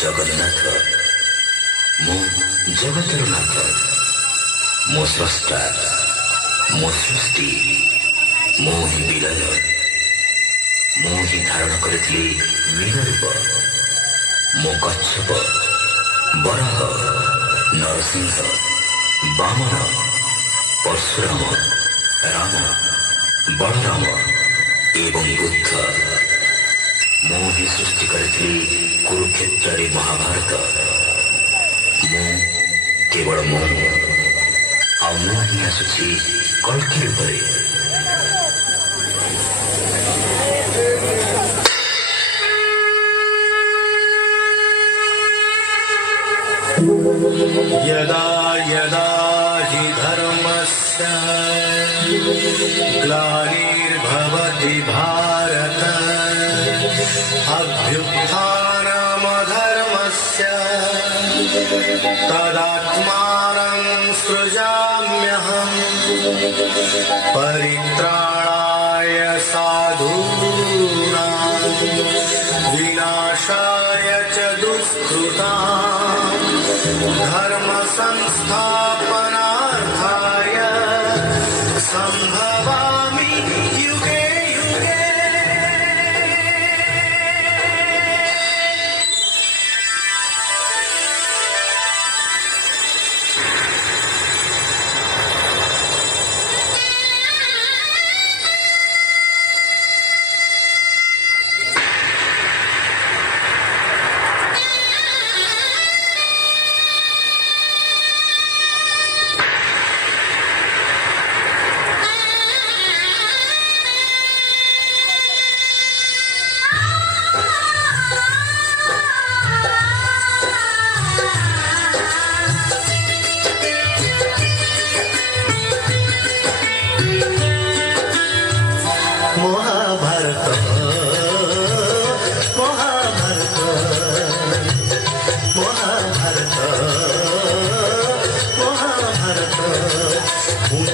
जगन्नाथ मु जगतर नाथ मो स्रष्टा मो सृष्टि मो ही विलय मु ही धारण करी मीन रूप मो कच्छप बराह नरसिंह वामन परशुराम राम बलराम एवं बुद्ध मु ही सृष्टि करी कुरुक्षेत्र महाभारत मु केवल मु ही आसुची कल्कि रूपरे यदा यदा हि धर्मस्य ग्लानिर्भवति भारत अभ्युत्थानमधर्मस्य तदात्मानं सृजाम्यहम् परित्राणाय साधूनां विनाशाय च दुष्कृताम् धर्म संस्थापनार्थाय संभवामि युगे युगे।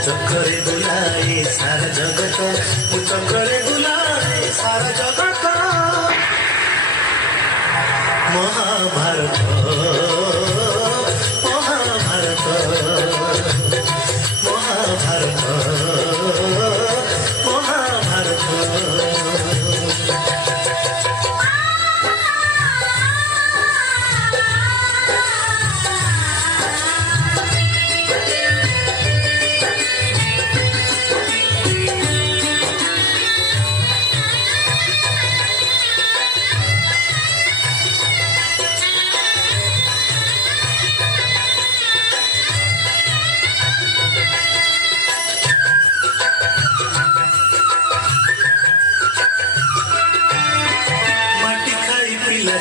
चक्रे बुलाए सारा जगत चक्रे बुलाए सारा जगत महाभारत महाभारत महाभारत महाभारत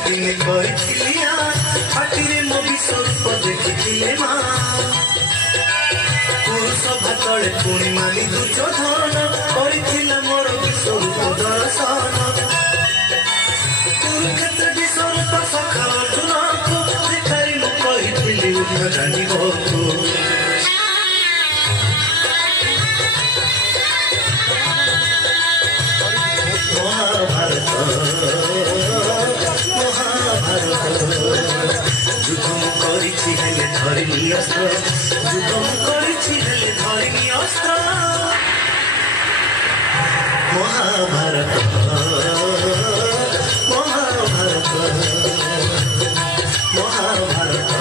दिने करिथिलिया हाटीरे मो विश्वरूप देखिथिले मा पुरुष भातले पुणी मानी दुर्योधन करिथिला मोर विश्वरूप दर्शन कुरुक्षेत्र विश्वरूप सखा अर्जुन को देखाई मो कहिथिली उठ जानिबो तू महाभारत युद्धम करिछि हेले धरिनी अस्त्र युद्धम करिछि हेले धरिनी अस्त्र महाभारत महाभारत महाभारत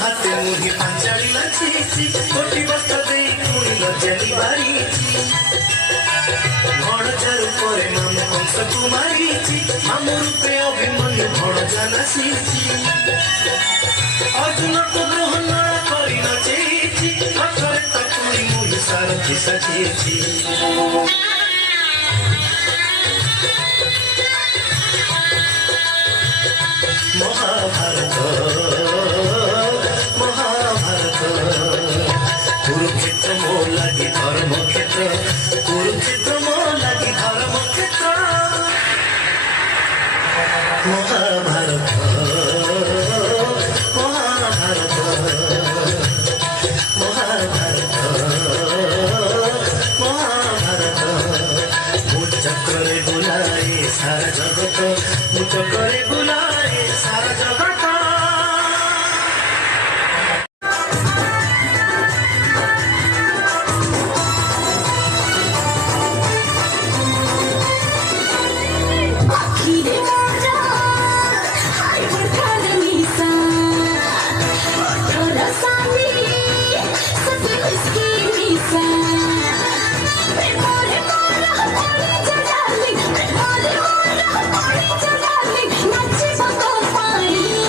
हाथे मुही पांचाली लाची कोटी बस्ता दे कुणी लज्जाली बारीची घण चारु परे माम कंस कुमारीची माम रूपे अभिमन्यु घण जानासीची अर्जुन को ग्रहण करी नचेची अठरे तकुणी मुही सारथी सचेची जगत मुझ करे बुलाए सारा जगत Darling,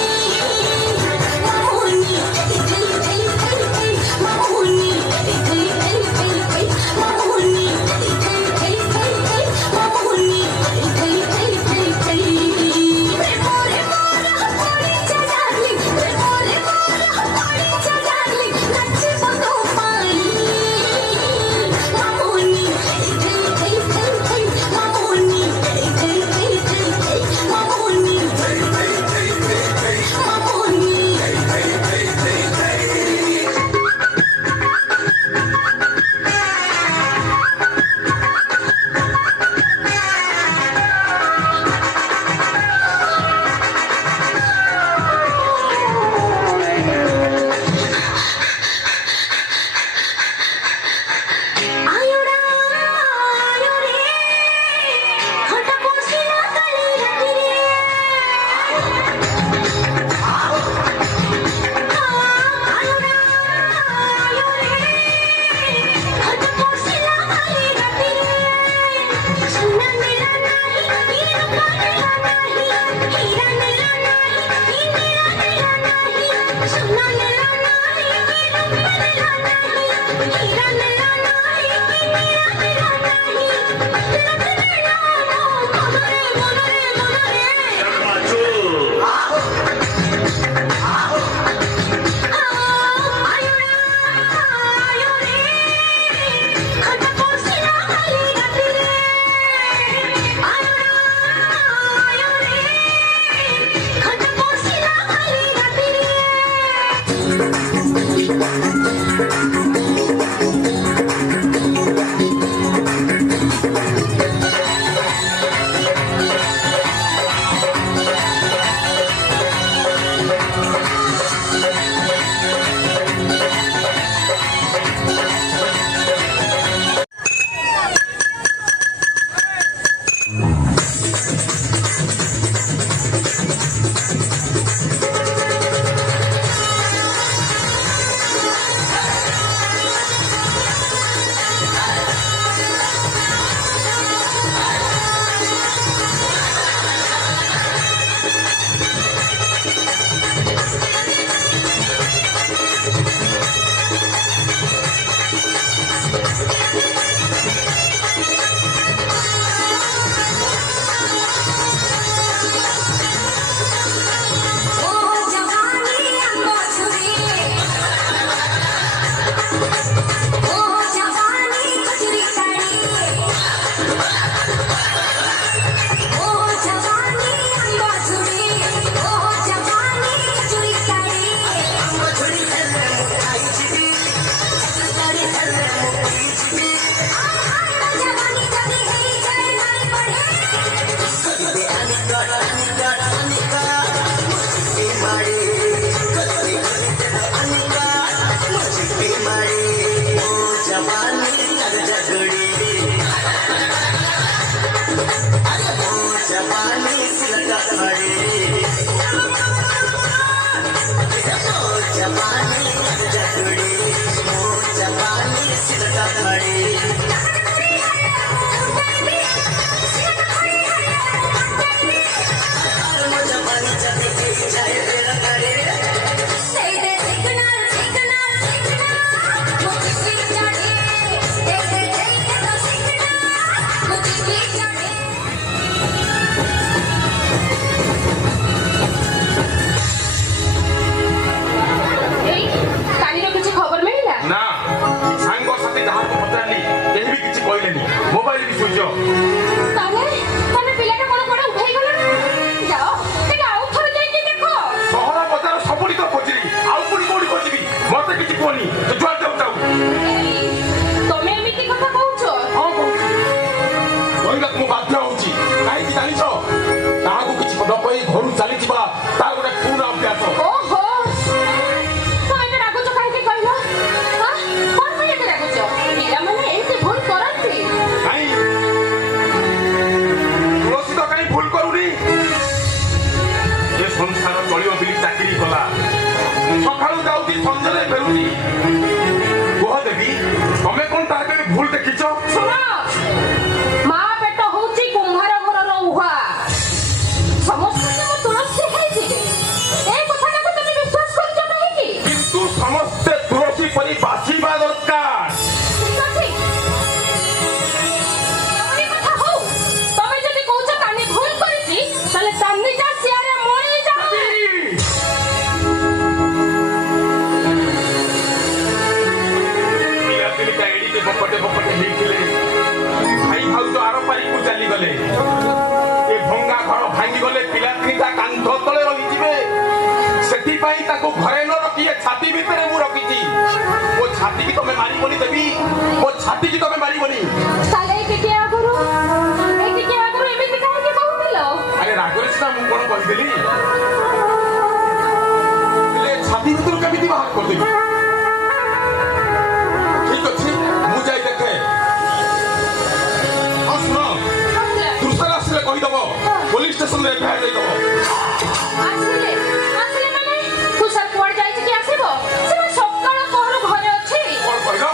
छाती की तुम्हें मारी बोली देवी वो छाती की तुम्हें मारी बोली ताले टिके आगुरु एमिति काहे कहूतिलो अरे रागरे सिना मु कोन कहिदेली ले छाती भितर केमिति बाहर कर देबी ठीक अछि मु जाई देखे आ सुनो दुसरा से कहि दबो पुलिस स्टेशन रे एफआईआर दे दबो आसिले माने तुषार कोड जाई कि आसीबो से सकाळ पहर घरे अछि कोन कहलो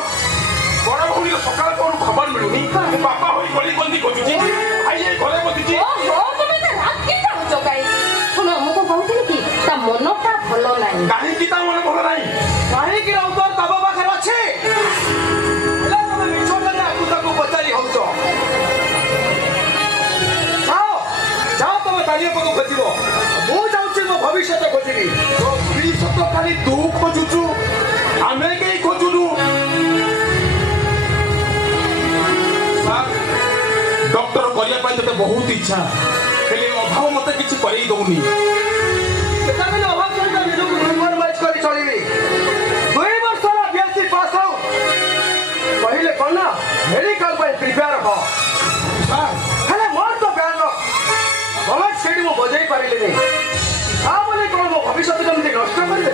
बड़ भौणी सकाळ कोन खबर मिलुनी मु बापा होई गली बंदी कोजुची भाई ए घरे बतिची ओ तुमे त रात के जाउछो काई सुनो हमको कहउथिली कि ता मनटा भलो नाही काहे की ता मन भलो नाही काहे कि औतर बाबा पाखर अछि एला तमे मिछो करे आकु ताकु पचारी होउछो जाओ तमे तालियो को खोजिबो मु जाउछि मो भविष्य तो खोजिबी तो भविष्य तो खाली तू खोजुचु आमे केई खोजुनु सर डॉक्टर करिया पाई तते बहुत इच्छा हेले अभाव मते किछि करई दउनी केतने अभाव चलता निजु नंबर मैच करी चलिबी 2 वर्ष ला बीएससी पास हो पहिले कोना मेडिकल पे प्रिपेयर हो सर हेले मोर तो ब्यान गलत सेडी मो बजाई पारिलेनी आ बोले कोन मो भविष्य जमती नष्ट कर दे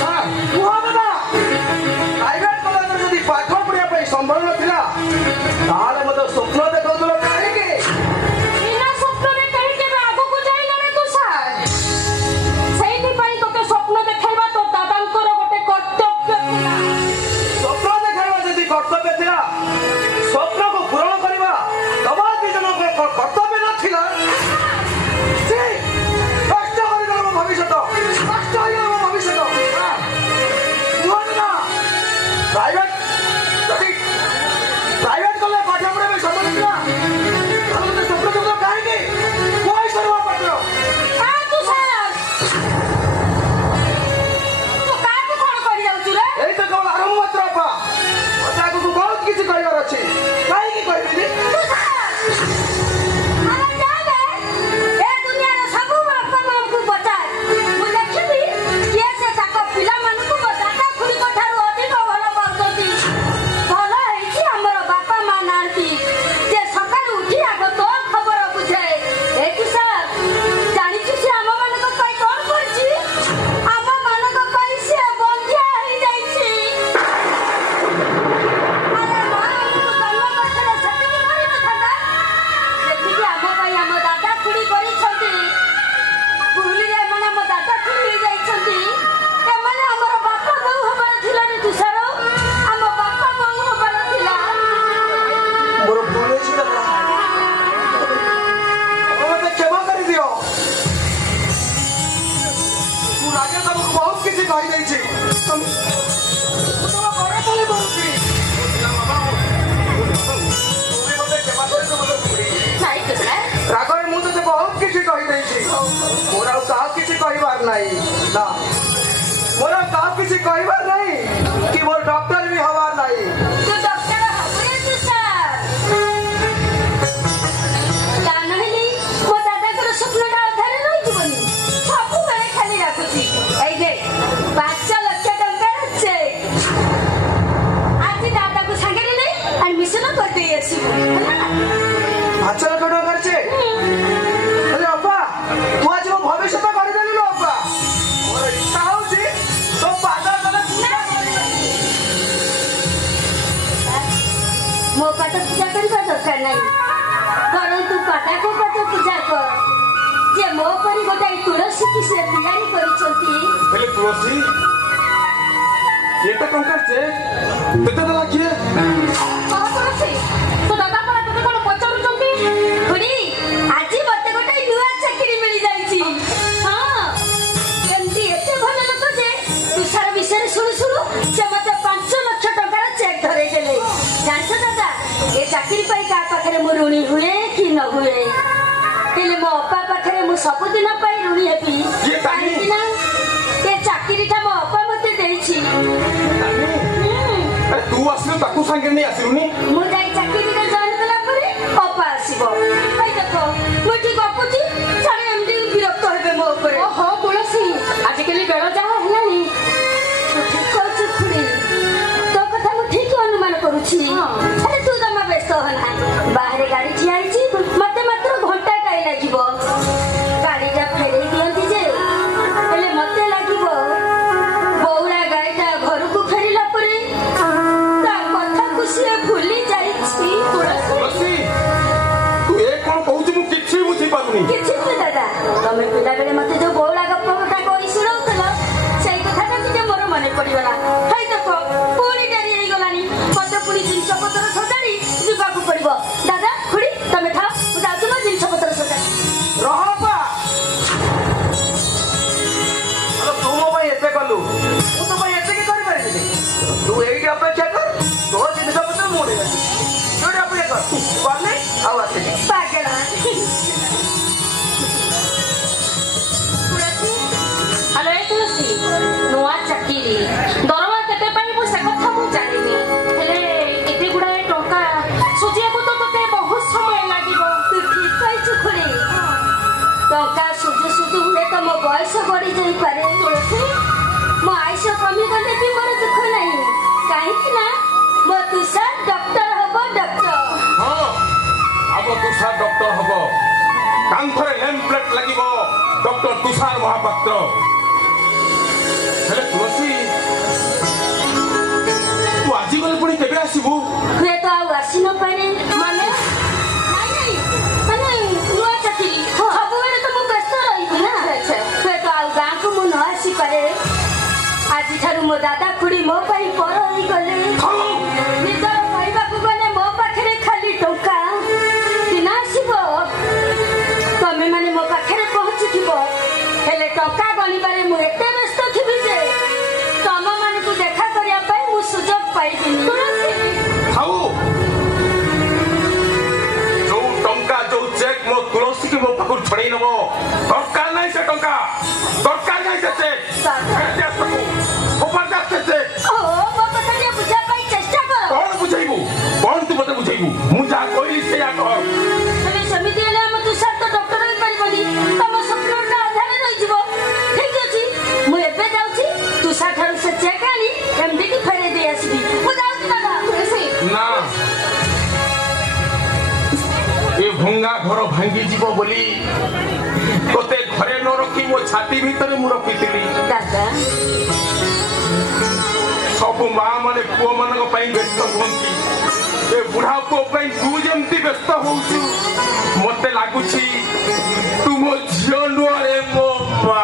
सर कुहा बना प्राइवेट कॉलेज रे जदी पाठ पढिया पे संभव नथिला ताले मते स्वप्न देखौतलो काहे के बिना स्वप्न रे कहि के आगो को जाइला रे तुषार सेइनि पई तोते स्वप्न देखाइबा तो दादांकर गोटे कर्तव्य थिला स्वप्न देखाइबा जदी कर्तव्य थिला स्वप्न को पूर्ण करबा तबा दी जन को कर्तव्य नथिला से कष्ट करि गलो भविष्य तो कष्ट होई गलो भविष्य तो कुहा प्राइवेट जदी प्राइवेट कॉलेज पाठ पढे में समझ ना तो स्वप्न तो काहे के कोई सर्व पत्र आ तुषार तू काहे कोन करि जाउछु रे এই তো কেবল আরম্ভ মাত্র আপা কথা আগুକୁ ବହୁତ କିଛି କହିବାର ଅଛି କାହିଁକି କହିବିନି अरे जा रे ए दुनिया रे सब बापा मां को बचाए मु देखिबी के से ताको पिला मानकु दादा खुली कोठारु अधिक भलो करतोती भलो हेछि हमर बापा मां नांती जे सकाळ उठी आगो तो खबर बुझे ए तुषार जानि छु से हम मानक पई कोन करछि हम मानक पई से बंधिया हेइ जाइछि अरे मां को कल्लो करले सती मरि नथांदा देखिबी हम पई हम दादा खुली करिछंती भूली रे माने हम दादा खुली जाइछंती ए माने हमर बापा बहु हमर थिला रे तुषार हम बापा बहु हमर थिला ମୋର ଭୁଲ ହେଇଛି ଦାଦା ମତେ କ୍ଷମା କରିଦିଅ ମୁଁ ରାଗେ ତମକୁ ବହୁତ କିଛି କହିଦେଇଛି ତମ ଘରେ ତଳେ ବସୁଛି ତୁମେ ମତେ କ୍ଷମା କରିଛ ମତେ ଭୁଲି ନାଇଁ ତୁଷାର ରାଗରେ ମୁଁ ତତେ ବହୁତ କିଛି କହିଦେଇଛି ମୋର ଆଉ କାହାକୁ କିଛି କହିବାର ନାହିଁ ନା ମୋର ଆଉ କାହାକୁ କିଛି କହିବାର ନାହିଁ କି ମୋର ଡକ୍ଟର ବି ହବାର ନାହିଁ ତୁ ଡକ୍ଟର ହବୁରେ ତୁଷାର ତା ନହେଲେ ମୋ ଦାଦାଙ୍କର ସ୍ୱପ୍ନଟା ଅଧାରେ ରହିଯିବନି ସବୁବେଳେ ଖାଲି ରାଖୁଛି ଏଇ ଦେ 5 ଲକ୍ଷ ଟଙ୍କାର ଚେକ୍ ଆଜି ଦାଦାକୁ ସାଙ୍ଗରେ ନେଇ ଆଡମିସନ କରିଦେଇ ଆସିବୁ ହେଲା 5 ଲକ୍ଷ ଟଙ୍କା ଅଛି ହେଲେ ଅପା ତୁ ଆଜି ମୋ ଭବିଷ୍ୟତ କରିଦେଲୁ ଲୋ ଅପା ମୋର ଇଚ୍ଛା ହଉଛି ତୋ ପାଦ ତଳେ ପୂଜା କରିବି। ମୋ ପାଦ ପୂଜା କରିବା ଦରକାର ନାହିଁ ବରଂ ତୁ ପାଦାକୁ ପାଦ ପୂଜା କର ଯେ ମୋ ପରି ଗୋଟାଏ ତୁଳସୀ କି ସେ ତିଆରି କରିଛନ୍ତି हेले तुलसी एटा टंका से तेते दला किए କଣ ତୁଳସୀ ତୋ ଦାଦା ପରା ତୋତେ କଣ ପଚାରୁଛନ୍ତି ଖୁଡି ଆଜି ମତେ ଗୋଟାଏ ନୂଆ ଚାକିରି ମିଳିଯାଇଛି ହଁ ଏମିତି ଏତେ ଭଲ ଲୋକ ଯେ ତୁଷାର ବିଷୟରେ ଶୁଣୁ ଶୁଣୁ ସେ ମତେ 5 ଲକ୍ଷ ଟଙ୍କାର ଚେକ୍ ଧରେଇ ଦେଲେ ଜାଣିଛ ଦାଦା ଏ ଚାକିରି ପାଇଁ କାହା ପାଖରେ ମୁଁ ଋଣୀ ହୁଏ କି ନ ହୁଏ ହେଲେ ମୋ ଅପା ପାଖରେ ମୁଁ ସବୁଦିନ ପାଇଁ ଋଣୀ ହେବି ଇଏ ତାନି? କାହିଁକି ନା ଏ ଚାକିରିଟା ମୋ ଅପା ମତେ ଦେଇଛି अरे तू आसिलो ताकू संगे नहीं आसिलुनी ମୁଁ ଯାଇ ଚାକିରିରେ ଜଏନ୍ କଲା ପରେ ଅପା ଆସିବ ଭାଇ ଦେଖ ମୁଁ ଏଠି ଗପୁଛି ସାଡେ ଏମିତି ବିରକ୍ତ ହେବେ ମୋ ଉପରେ ଓହୋ ତୁଳସୀ ଆଜିକାଲି ବେଳ ଯାହା ହେଲାଣି ତୁ ଠିକ କହୁଛୁ ଖୁଡି ତୋ କଥା ଅଛି ହେଲେ ତୁ ଜମା ବ୍ୟସ୍ତ ହନା ବାହାରେ ଗାଡି ଠିଆ ହେଇଛି ମତେ ମାତ୍ର ଘଣ୍ଟାଟାଏ ଲାଗିବ ଗାଡିଟା ଫେରେଇ ଦିଅନ୍ତି ଯେ ହେଲେ ମତେ ଲାଗିବ ବଉଳା ଗାଈଟା ଘରକୁ ଫେରିଲା ପରେ ତା କଥାକୁ ସିଏ ଭୁଲି ଯାଇଛି ତୁଳସୀ ତୁ ଏ କଣ କହୁଛୁ ମୁଁ କିଛି ବୁଝିପାରୁନି କିଛି ନୁହେଁ ଦାଦା ତମେ ପିଲାବେଳେ ମତେ ଯୋଉ ବଉଳା ଗପଟା କହି ଶୁଣଉଥିଲ ସେଇ କଥାଟା ଟିକେ ମୋର ମନେ ପଡିଗଲା ହେଇ ଦେଖ ପୁଣି ଡେରି ହେଇଗଲାଣି ମତେ ପୁଣି ଜିନିଷ ପତ୍ର ସଜାଡି ଯିବାକୁ ପଡିବ ଦାଦା ଖୁଡି ତମେ ଥାଅ ମୁଁ ଯାଉଛି ମୋ ଜିନିଷ ପତ୍ର ସଜାଡି ରହ ବାପା ତୁ ମୋ ପାଇଁ ଏତେ କଲୁ ମୁଁ ତୋ ପାଇଁ ଏତିକି କରିପାରିବିନି ତୁ ଏଇଠି ଅପେକ୍ଷା କର ତୋ ଜିନିଷ ପତ୍ର ମୁଁ ନେଇଛି ଯୋଉଠି ଅପେକ୍ଷା କର ଗଲେ ଆଉ ଆସିନି ପାଗଳା ହ୍ୟାଲୋ ଏ ତୁଳସୀ ନୂଆ ଚାକିରି ଦରମା କେତେ ପାଇବୁ ସେ କଥା ମୁଁ ଜାଣିନି ହେଲେ ଏତେ ଗୁଡାଏ ଟଙ୍କା ସୁଝିବାକୁ ତ ତୋତେ ବହୁତ ସମୟ ଲାଗିବ ତୁ ଠିକ କହିଛୁ ଖୁଡି ଟଙ୍କା ସୁଝୁ ସୁଝୁ ହୁଏ ତ ମୋ ବୟସ ବଢି ଯାଇପାରେ ତୁଳସୀ ମୋ ଆୟୁଷ କମିଗଲେ ବି ମୋର ଦୁଃଖ ନାହିଁ କାହିଁକି ନା ମୋ ତୁଷାର ଡକ୍ଟର ହବ ଡକ୍ଟର ହଁ ଆମ ତୁଷାର ଡକ୍ଟର ହବ କାନ୍ଥରେ ଲେମ୍ପ ପ୍ଲେଟ୍ ଲାଗିବ ଡକ୍ଟର ତୁଷାର ମହାପାତ୍ର ହେଲେ ତୁଳସୀ ତୁ ଆଜି ଗଲେ ପୁଣି କେବେ ଆସିବୁ ହୁଏତ ଆଉ ଆସି ନପାରେ ମାନେ ନାଇଁ ମାନେ ନୂଆ ଚାକିରି ସବୁବେଳେ ତ ମୁଁ ବ୍ୟସ୍ତ ରହିବି ନା ହୁଏତ ଆଉ ଗାଁକୁ ମୁଁ ନ ଆସିପାରେ ଆଜିଠାରୁ ମୋ ଦାଦା ଖୁଡି ମୋ ପାଇଁ ପର ହେଇଗଲେ ନିଜର କହିବାକୁ ଗଲେ ମୋ ପାଖରେ ଖାଲି ଟଙ୍କା ଦିନ ଆସିବ ତମେ ମାନେ ମୋ ପାଖରେ ପହଞ୍ଚିଥିବ ହେଲେ ଟଙ୍କା ଗଣିବାରେ ମୁଁ ଏତେ ବ୍ୟସ୍ତ ଥିବି ଯେ ତମ ମାନଙ୍କୁ ଦେଖା କରିବା ପାଇଁ ମୁଁ ସୁଯୋଗ ପାଇବିନି ଖାଉ ଯୋଉ ଟଙ୍କା ଯୋଉ ଚେକ୍ ମୋ ତୁଳସୀକି ମୋ ପାଖରୁ ଛଡେଇ ନବ ଦରକାର ନାହିଁ ସେ ଟଙ୍କା ଦରକାର ନାହିଁ ସେ ଚେକ୍ ଓ ମୋ କଥା ଟିକେ ବୁଝିବା ପାଇଁ ଚେଷ୍ଟା କର କଣ ବୁଝେଇବୁ କଣ ତୁ ମତେ ବୁଝେଇବୁ ମୁଁ ଯାହା କହିଲି ସେଇଆ କର ହେଲେ ସେମିତି ହେଲେ ଆମ ତୁଷାର ତ ଡକ୍ଟର ହେଇପାରିବନି ତମ ସ୍ୱପ୍ନଟା ଅଧାରେ ରହିଯିବ ଠିକ ଅଛି ମୁଁ ଏବେ ଯାଉଛି ତୁଷାର ଠାରୁ ସେ ଚେକ୍ ଆଣି ଏମଡି କି ଫେରେଇ ଦେଇ ଆସିବି ମୁଁ ଯାଉଛି ଦାଦା ନା ଏ ଭଙ୍ଗା ଘର ଭାଙ୍ଗିଯିବ ବୋଲି ତୋତେ ଘରେ ନ ରଖି ମୋ ଛାତି ଭିତରେ ମୁଁ ରଖିଥିଲି ଦାଦା ସବୁ ମା ମାନେ ପୁଅ ମାନଙ୍କ ପାଇଁ ବ୍ୟସ୍ତ ହୁଅନ୍ତି ଏ ବୁଢା ପୁଅ ପାଇଁ ତୁ ଯେମିତି ବ୍ୟସ୍ତ ହଉଛୁ ମତେ ଲାଗୁଛି ତୁ ମୋ ଝିଅ ନୁହଁ ରେ ମୋ ମା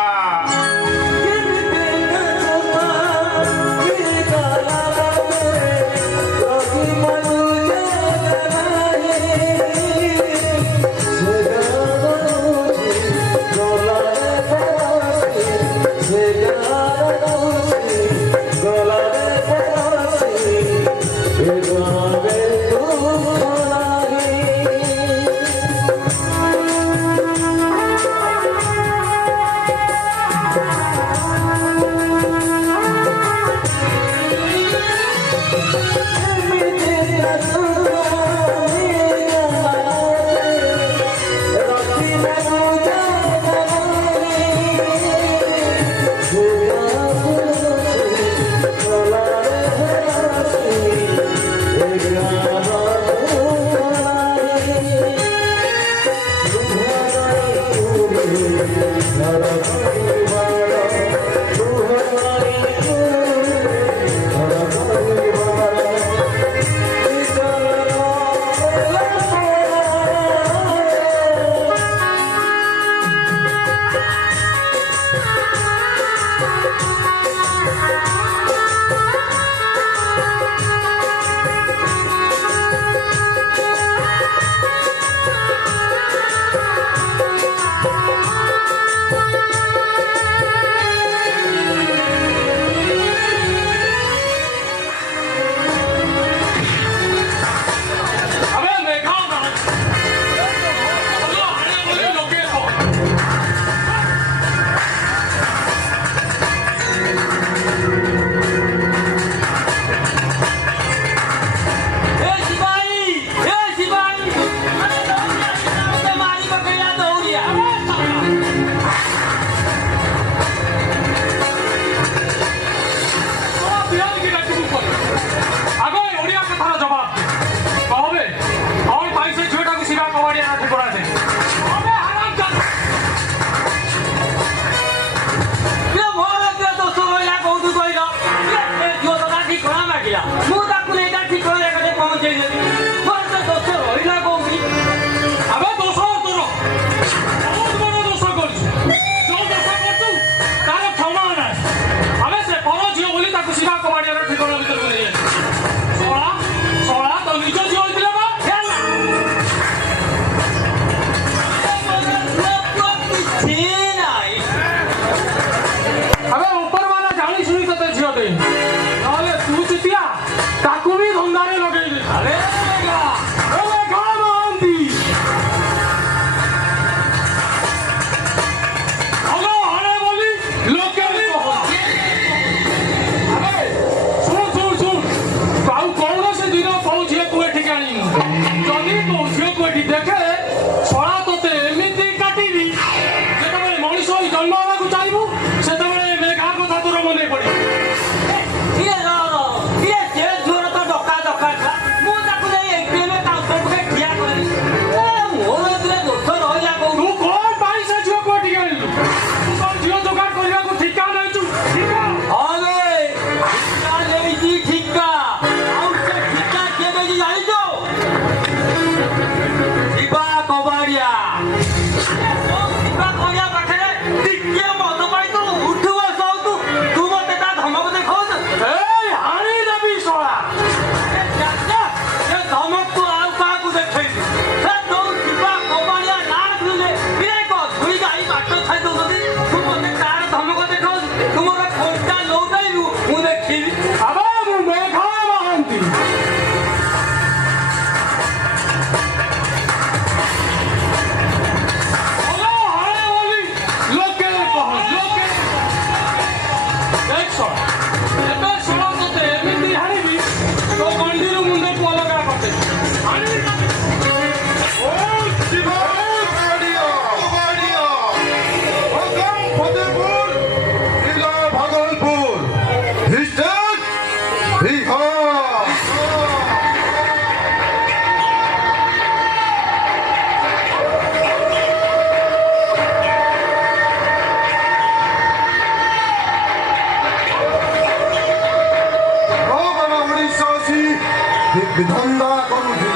धंदा करुची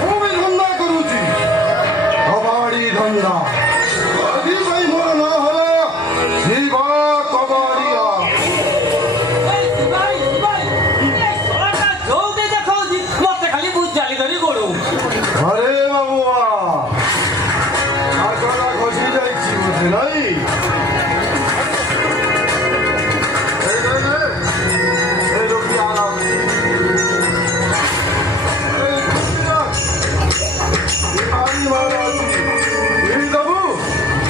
ମୁଁ ବି ଧନ୍ଦା କରୁଛି କବାଡ଼ି ଧନ୍ଦା ଯଦି ଭାଇ ମୋର ନାଁ ହେଲା ଶିବ କବାଡ଼ିଆ। ଆରେ ବାବୁଆ ଆଗଟା ଖସି ଯାଇଛି ବୁଝି ନାଇଁ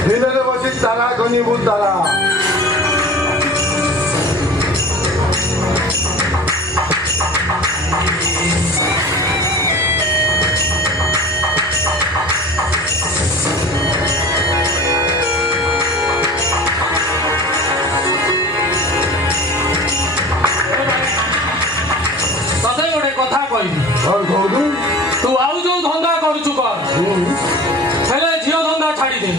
দিনের বসে তারা গনিবু তারা ତତେ ଗୋଟେ କଥା କହିବି ତୁ ଆଉ ଯୋଉ ଧନ୍ଦା କରୁଛୁ କର ହେଲେ ଝିଅ ଧନ୍ଦା ଛାଡ଼ିଦେ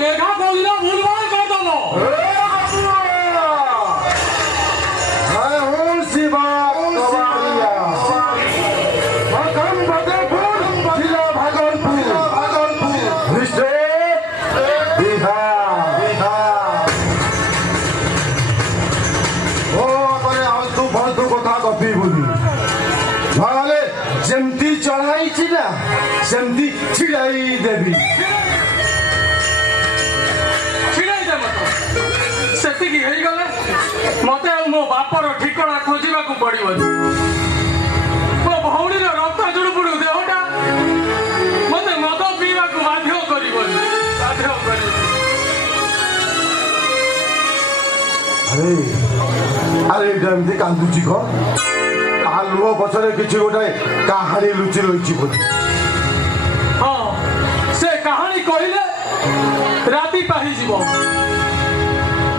ମେଘା କହୁଥିଲା ଭୁଲଭାଲ କରିଦବ। ଯେମିତି ଚଢାଇଛି ନା ସେମିତି ଛିଡାଇ ଦେବି। ସେତିକି ହେଇଗଲେ ମତେ ଆଉ ମୋ ବାପର ଠିକଣା ଖୋଜିବାକୁ ପଡିବନି। ମୋ ଭଉଣୀର ରକ୍ତ ଜୁଡୁବୁଡୁ ଦେହଟା ମତେ ମଦ ପିଇବାକୁ ବାଧ୍ୟ କରିବନି। ଆରେ ଏଇଟା ଏମିତି କାନ୍ଦୁଛି କଣ ତା ଲୁହ ପଛରେ କିଛି ଗୋଟେ କାହାଣୀ ଲୁଚି ରହିଛି ବୋଲି। ହଁ ସେ କାହାଣୀ କହିଲେ ରାତି ପାହିଯିବ।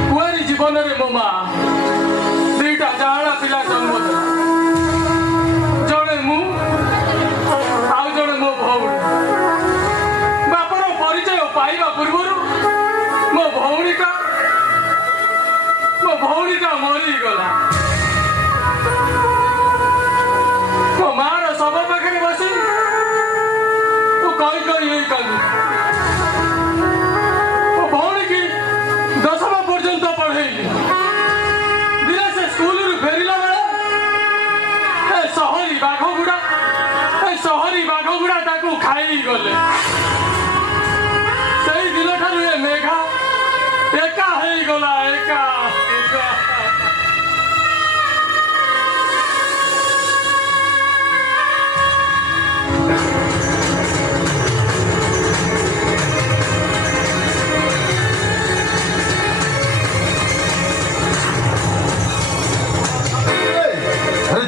କୁଆରୀ ଜୀବନରେ ମୋ ମା ଦିଟା ଜାଆଁଳା ପିଲା ଜନ୍ମ ଦେଲା। ଜଣେ ମୁଁ ଆଉ ଜଣେ ମୋ ଭଉଣୀ। ବାପର ପରିଚୟ ପାଇବା ପୂର୍ବରୁ ମୋ ଭଉଣୀଟା ମରିଗଲା। ମୋ ମାର ଶବ ପାଖରେ ବସି ମୁଁ କହି କହି ହେଇ କାନ୍ଦୁ। ମୋ ଭଉଣୀକି ଦଶମ ପର୍ଯ୍ୟନ୍ତ ପଢେଇଲି। ଦିନେ ସେ ସ୍କୁଲରୁ ଫେରିଲା ବେଳେ ଏ ସହରୀ ବାଘଗୁଡା ତାକୁ ଖାଇଗଲେ। ସେଇ ଦିନଠାରୁ ଏ ମେଘା ଏକା ହେଇଗଲା। ଏକା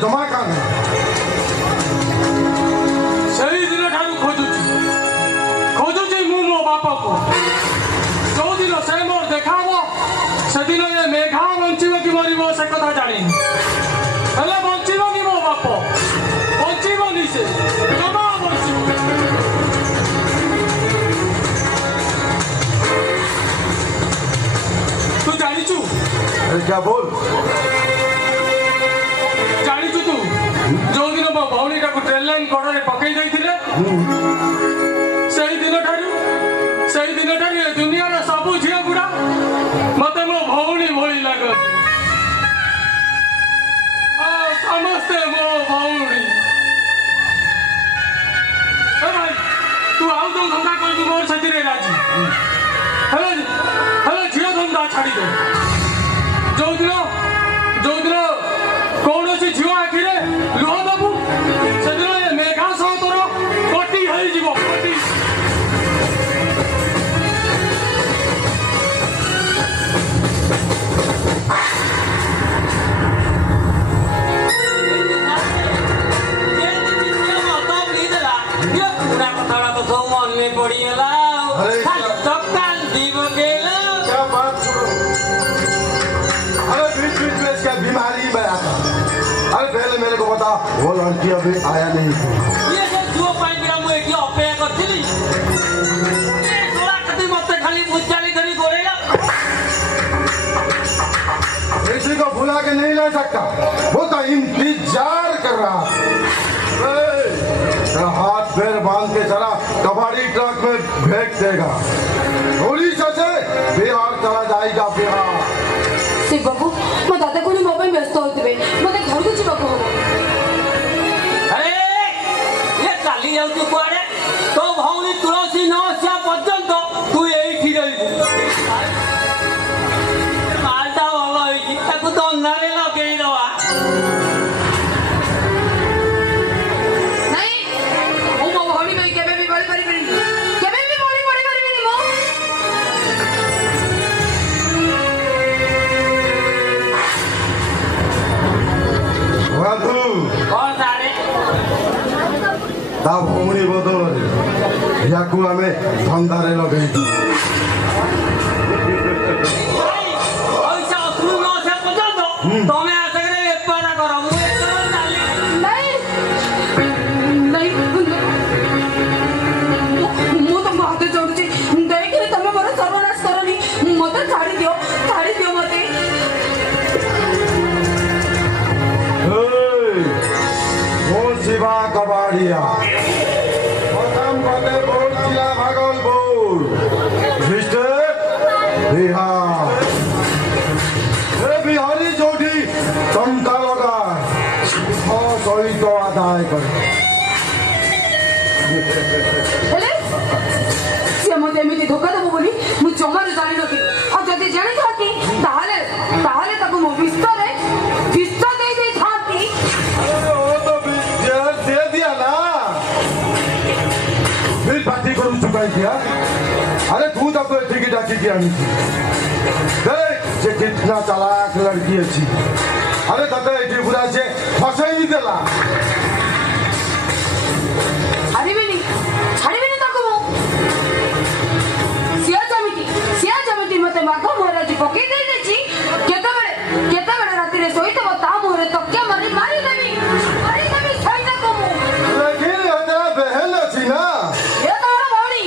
ଜମା କାନ୍ଦ ସେଇ ଦିନଠାରୁ ଖୋଜୁଛି ମୁଁ ମୋ ବାପାକୁ। ଯୋଉଦିନ ସେ ମୋର ଦେଖାହବ ସେଦିନ ଏ ମେଘା ବଞ୍ଚିବ କି ମରିବ ସେ କଥା ଜାଣିନି। ହେଲେ ବଞ୍ଚିବ କି ମୋ ବାପ? ବଞ୍ଚିବନି ସେ, ଜମା ବଞ୍ଚିବ। ତୁ ଜାଣିଛୁ ତୁ ଯୋଉଦିନ ମୋ ଭଉଣୀଟାକୁ ଟ୍ରେନ୍ ଲାଇନ୍ କଡ଼ରେ ପକେଇ ଦେଇଥିଲେ ସେଇ ଦିନଠାରୁ ଏ ଦୁନିଆର ସବୁ ଝିଅ ଗୁଡା ମତେ ମୋ ଭଉଣୀ ଭଳି ଲାଗନ୍ତି। ସମସ୍ତେ ମୋ ଭଉଣୀ। ଭାଇ ତୁ ଆଉ ଯୋଉ ଧନ୍ଦା କରିବୁ ମୋର ସେଥିରେ ରାଜି। ହେଲେ ଝିଅ ଧନ୍ଦା ଛାଡ଼ିଦେ। ଯୋଉଦିନ କୌଣସି ଝିଅ ଆଖିରେ ଲୁହ ଦବୁ ସେଦିନ ଏ ମେଘା ସହ ତୋର କଟି ହେଇଯିବ। था वो लड़की अभी आया नहीं था। ये सब जो पाएंगे हम एक अपेक्षा करती ये थोड़ा कभी मत खाली मुच्चाली करी करेगा किसी को बुला के नहीं ला सकता, वो तो इंतजार कर रहा। हाथ पैर बांध के चला कबाड़ी ट्रक में फेंक देगा, उड़ीसा से बिहार चला जाएगा। बिहार शिव बाबू मो दादा को मोबाइल व्यस्त होते मत घर को जीवा को अरे ये काली जाऊ कुआड़े तो भौणी तुलसी न आसा पर्यंत तू एठी रहिबू मालटा भल होई ताकू दंडारे लगेई दवा नहीं मो मो भौणी भाई केबे भी बोली परिबिनी केबे भी बोली परिबिनी मो राधू कौन सारे ता भौणी बदଳରେ याकू आमे धंदारे लगेଇଛୁ। पैसा असुर न आसा पर्यंत तमे आसरे बेपार कर मु एकर डाली नहीं नहीं मो तो हाथ जोड़ुची देख तमे मोर सर्वनाश करनी मते छाड़ी दियो मते वो शिवा कबाड़िया प्रथम फतेहपुर जिला भागलपुर डिस्ट्रिक्ट बिहार। हे बिहारी जोड़ी टंका लगा सहित आदाय करे हेले से मते एमिति धोखा देबो बोली मु जमारे जानि नथि आ जदि जानि थाती ताहाले ताकू मो विस्तार दे थाती वो तो विजय दे दिया ना, फिर पार्टी को चुकाई दिया। अरे तू तब तो टिकट आकी दिया नहीं थी। देख जे कितना चालाक लड़की अच्छी, अरे तब ये बुरा से फंसे ही दिला। छाड़िबिनी ताकू सिया जमिति मते माघ मोहराजी पकई दे देछि केतेबेले राति रे सोइतबो ता मोहरे तकिया मारी देबी सैना को मु लेकिन ये तेरा बहन अच्छी ना, ये तार भौणी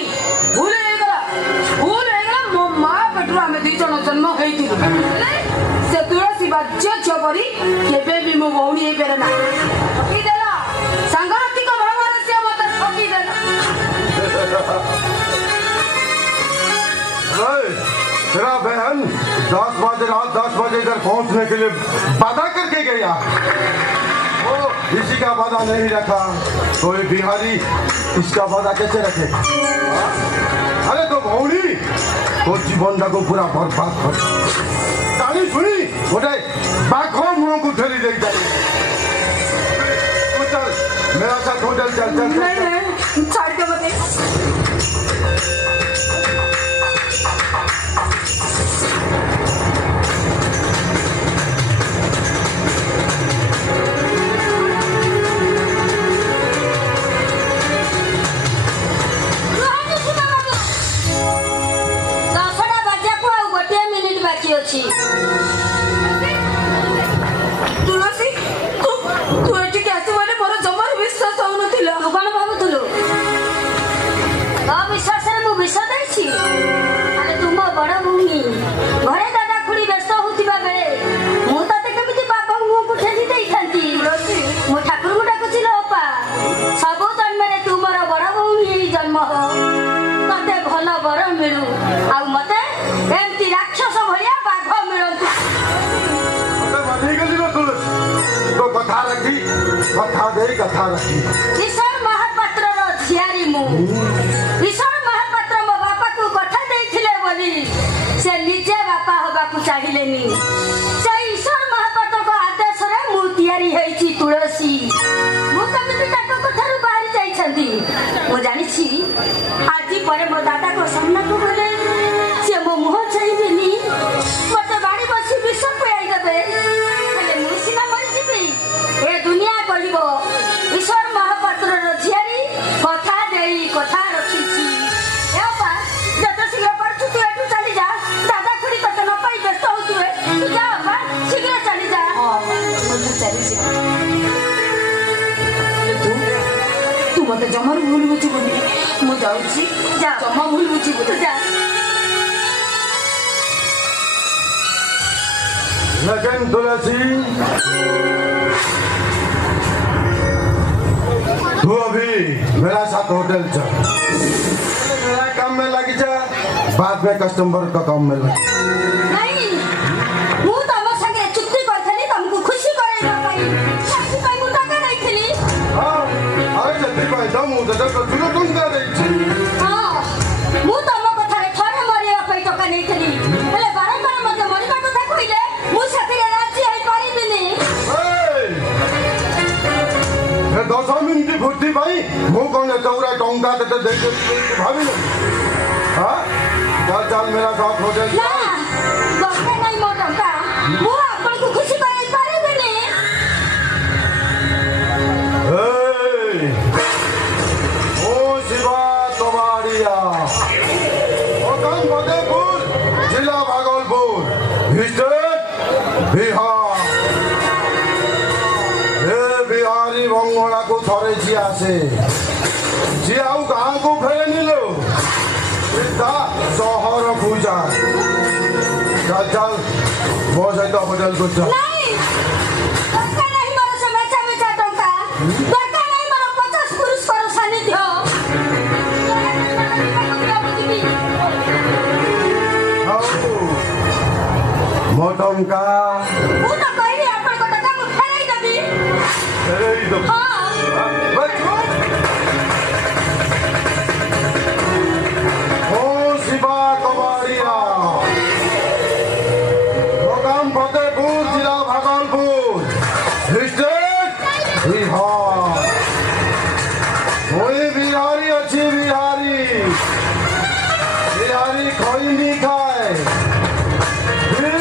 भूल हेगला मो मां पेटरू आमे दी जन जन्म हेइति से तुलसी बाज्य छपरी केबे भी मो भौणी हे पेरे ना ठकी देला संगातिक भावरे से मते ठकी देला तेरा बहन 10 बजे रात 10 बजे इधर पहुंचने के लिए वादा करके गया, वो इसी का वादा नहीं रखा तो ये बिहारी इसका वादा कैसे रखे? अरे तो भौणी तो जीवन को पूरा बर्बाद कर ताली सुनी गोटे बाघ मुंह को ठेली दे जाए। चल मेरा साथ होटल चल नहीं छाड़ के मते तुलसी तू एठी के आसी माने मोर जमार विश्वास हो नथिला तू कौन भावुलु तो विश्वास मु विश्वास देछि अरे तुम बड़ भूमि घरे दादा खुड़ी व्यस्त होतिबा बेले मु तते केमिति बापा मुंह को ठेली देई थांती मु ठाकुर को डाकुछि लो अपा सब जन्म रे तू मोर बड़ भूमि जन्म हो तते भलो बर मिलु आ मते एमती राक्षस भलिया बाघ मिलंतु तो कथा रखी कथा रखी ईश्वर महापात्र रो झियारी मु ईश्वर महापात्र मो बापा को कथा देथिले बोली से निजे बापा होबा को चाहिलेनी से ईश्वर महापात्र को आदेश रे मु तयारी हेछि तुलसी मु कमिति ताको कथारु बाहरी जाई छंती मु जानि छी आजि परे मो दादा को सामना को बोले से मो मुह चाहिबेनी मते बाड़ी बसी विष पयाई देबे हेले मु सिना मरि जिबी ए दुनिया कहिबो ईश्वर महापात्र रो झियारी कथा देई कथा रखिछि ए बा जत शीघ्र परछु तू एटू चली जा दादा खुड़ी तते न पाई व्यस्त होतुए तू जा बा शीघ्र चली जा हां मु चली जा मत जमार भूल बुझुबुनि मु जाउची जा जमा भूल बुझिबुनि जा लेकिन तुलसी तू अभी मेरा साथ होटल चल मेरा काम में लगी जा बाद में कस्टमर का काम में लगी नहीं मु तम संगे चुक्ति करथली तुमको खुशी करेबा पई साथी पई मु टका नहीं थली हां अरे जल्दी पाए दम मु जब तुलो तुम कर रही छी हां मु तम कथा रे थोड़े मरिया पई टका नहीं थली हेले बारंबार मते मरिबा कथा कइले मु साथी रे राजी होई परिबिनी ए 10 मिनिट फुर्ती भाई मु कोन चौरा टंका देते दे भाभी हां चल चल मेरा साथ होटल ना दरकार नहीं मो टका मु आपन को खुशी करे परिबिनी ओ शिवा तोबाड़िया मकान फतेहपुर जिला भागलपुर स्टेट बिहार ए बिहारी बंगला को थरे जी आसे जी आउ गाँ को फेरे निलो सीधा शहर पूजा चल चल बहुत सहित होटल को चल नहीं दरकार नहीं मोर से मेचा मेचा टका दरकार नहीं मोर 50 पुरुष कर सानिध्य मोटम का मु तो कहली आपन को टका मु फेराई देबी अरे इधर हां ओ शिवा कबाड़िया मकाम फतेहपुर जिला भागलपुर डिस्ट्रिक्ट बिहार वही बिहारी अच्छी बिहारी बिहारी खैनी खाए फिर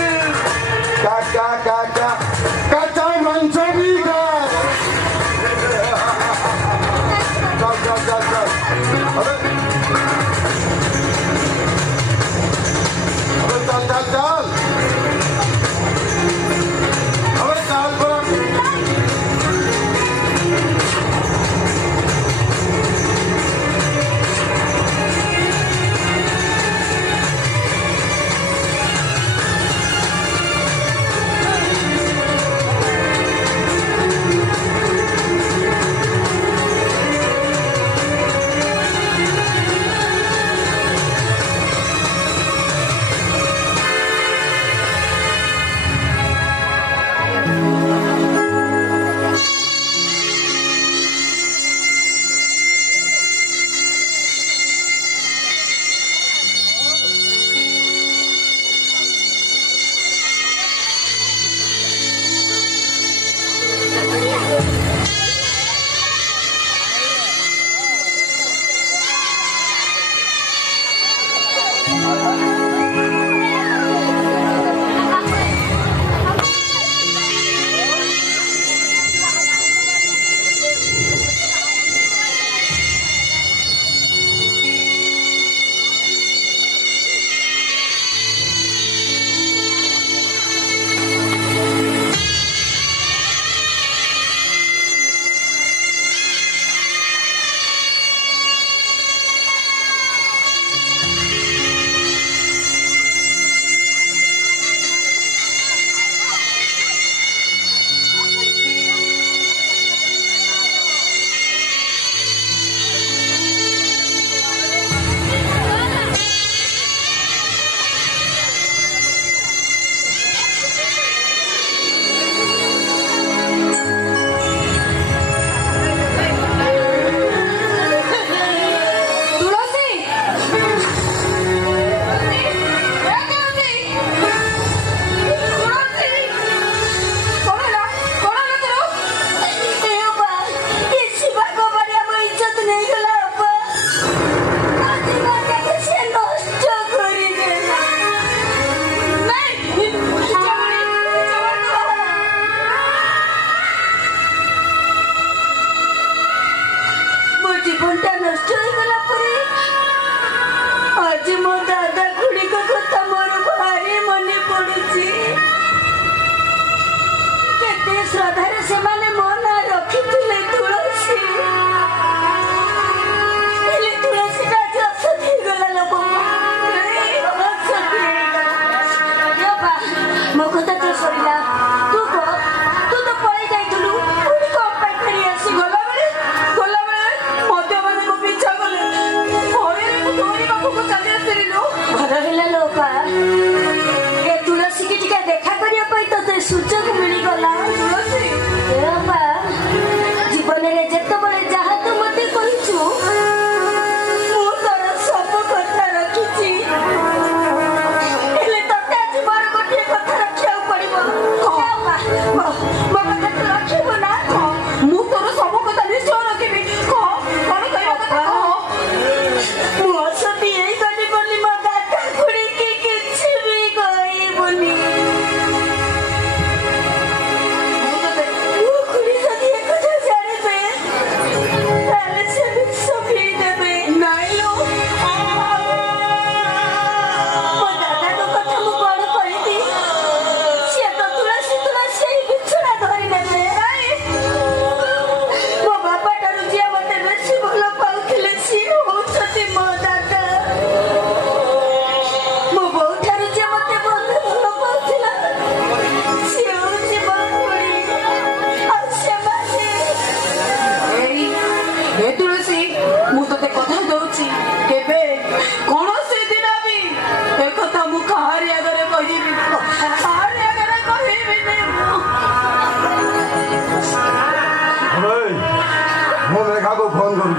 करूँ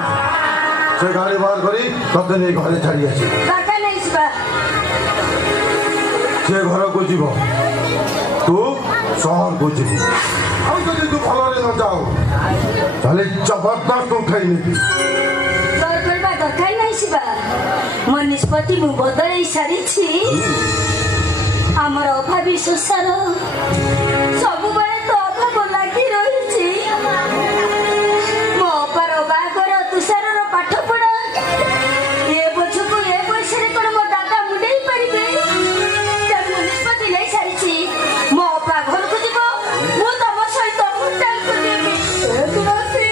से गाड़ी बाहर करी तते नहीं घरे छाड़ी आसी दरकार नहीं शिवा से घर को जीव तू शहर को जीव ଆଉ ଯଦି ତୁ ଭଲରେ ନ ଯାଉ ତାହେଲେ ଜବରଦସ୍ତ ଉଠାଇ ନେବି ଡର କରିବା ଦରକାର ନାହିଁ ଶିବା ମୋ ନିଷ୍ପତ୍ତି ମୁଁ ବଦଳେଇ ସାରିଛି ଆମର ଅଭାବୀ ସଂସାର ସବୁବେଳେ ତ ଅଭାବ ଲାଗି ରହିଛି ମୋ ଅପାର ବାହାଘର ତୁଷାରର ପାଠ ପଢା ଏ ବୋଝକୁ ଏ ବୟସରେ କଣ ମୋ ଦାଦା ମୁଣ୍ଡେଇ ପାରିବେ ତେଣୁ ମୁଁ ନିଷ୍ପତ୍ତି ନେଇ ସାରିଛି ମୋ ଅପା ଘରକୁ ଯିବ ମୁଁ ତମ ସହିତ ହୋଟେଲକୁ ଯିବି ତୁଳସୀ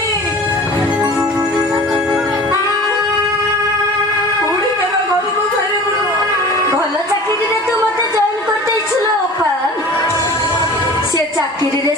ଭଲ ଚାକିରିରେ ତୁ ମତେ ଜଏନ୍ କରିଦେଇଛୁ ଲୋ ଅପା ସେ ଚାକିରିରେ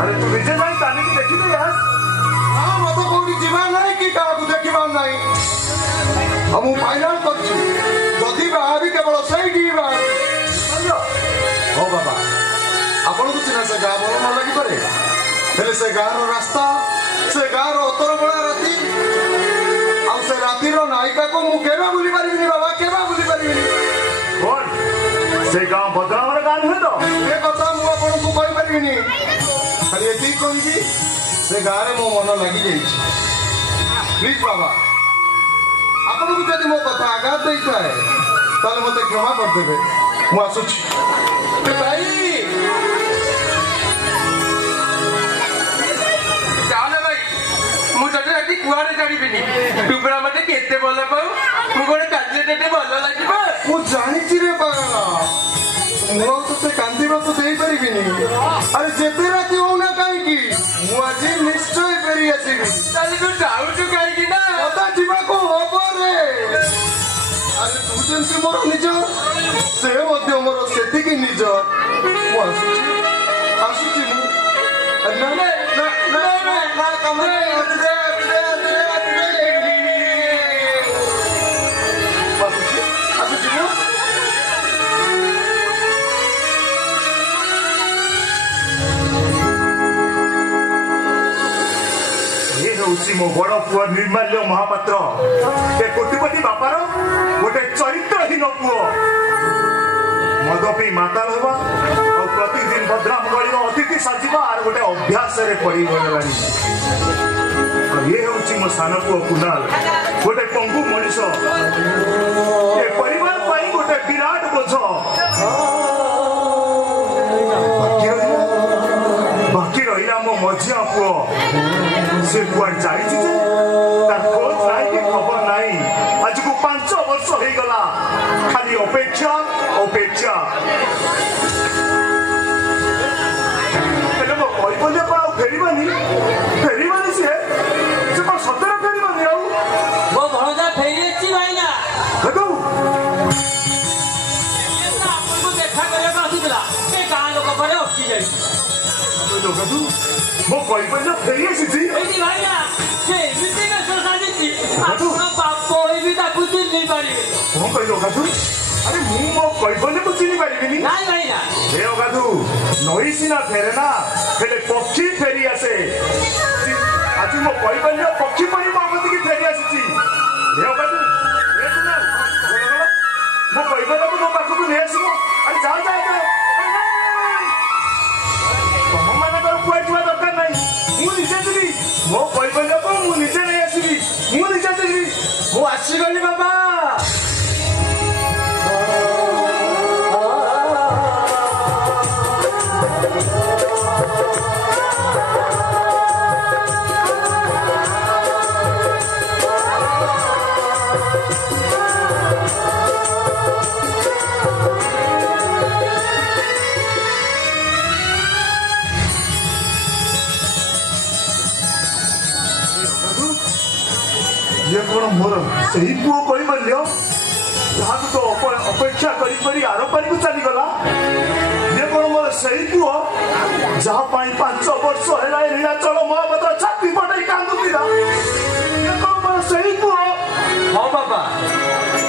अरे तू निजे जाई तानी की देखि दे यार हाँ मत कोई जीवा नहीं कि काकू देखिबा नहीं हम फाइनल करछु जदि बाहरी केवल सही समझो हो बाबा आपण को चिन्ह से गाँ भल न लगी पारे हेले से गाँव रास्ता से गाँव उत्तर बेला राति आ से रातिर नायिका को मु केबे बुली पारिबिनी बाबा केबे बुली पारिबिनी कौन से गाँव भद्रावर गाँ नुहे तो ए कथा मु आपण को कहि पारिबिनी खाली एति कहबी से गाँव रे मो मन लगी जाइछि प्लीज बाबा आपण को जदि मो कथा आघात देता है ताले मते क्षमा कर देबे मु आसुछि भाई जाना भाई मु तते राती कुआरे जानिबिनी टुकड़ा मते केते भल पाऊ मु गोटे काजे देते भल लागिबो मु जानिछि रे पागला मु तो से कांदीबा तो देई परिबिनी अरे जेते राती हो ना काई की मु आज निश्चय फेरी आसीबी ताले तू जाउछु काई कि ना पता जीवा को होबो रे अरे तू जेंति मोर निज से मध्य मोर सेति की निज मु आसुछि मु ना ना ना ना ना कमरे मो बड़ पुआ निर्माल्य महापात्र ए कोटिपति बापार गोटे चरित्रहीन पुओ मद पी माताल हवा और प्रतिदिन बदनाम गलिर अतिथि साजिबा आर गोटे अभ्यास रे पड़ी गलानी ये होची मो सान पुओ कुणाल गोटे पंगु मनीष ए परिवार पाई गोटे विराट बोझ बाकी रहिला मो मझिया पुओ से कुआर जाइछि जे तार खोज नाही के खबर नाही आज को 5 वर्ष हो गला खाली अपेक्षा अपेक्षा एलो कोई बोले पा फेरीबानी से को सतरा फेरीबानी आउ वो भणजा फेरीछि भाईना हेतु आपको देखा करे बासीला ए गां लोक परे अटकी जाई तो कदू मो कोई बोले फेरी आसी एदी भाईना से बिते के सोसाइटी आपन बाप कोई भी ताकू चिन्ह नहीं पारी कौन कहलो कदू अरे मु मो कोई बोले को चिन्ह पारिबिनी नहीं भाईना हे कदू नई सिना फेरे ना हेले पक्षी फेरी आसे आज मो कोई बोले पक्षी परी बाबती की फेरी आसी हे कदू हे सुना मो कोई बोले को मो पाखु ने आसीबो अरे जा जा जा कुआर जुआ दरकार नहीं मु निजे जीवी मो कोई बोले को मु निजे नहीं आसीबी मु निजे जीवी मु आसी गली बाबा ये कौन मोर सही पुओ कोई बोलियो जहाँ तो अपेक्षा करी करी आरो पारी को चली गला ये कौन मोर सही पुओ जहाँ पाई 5 वर्ष हैला नीलाचल महापात्र छाती पटाई कांदुतिला ये कौन मोर सही पुओ हां बाबा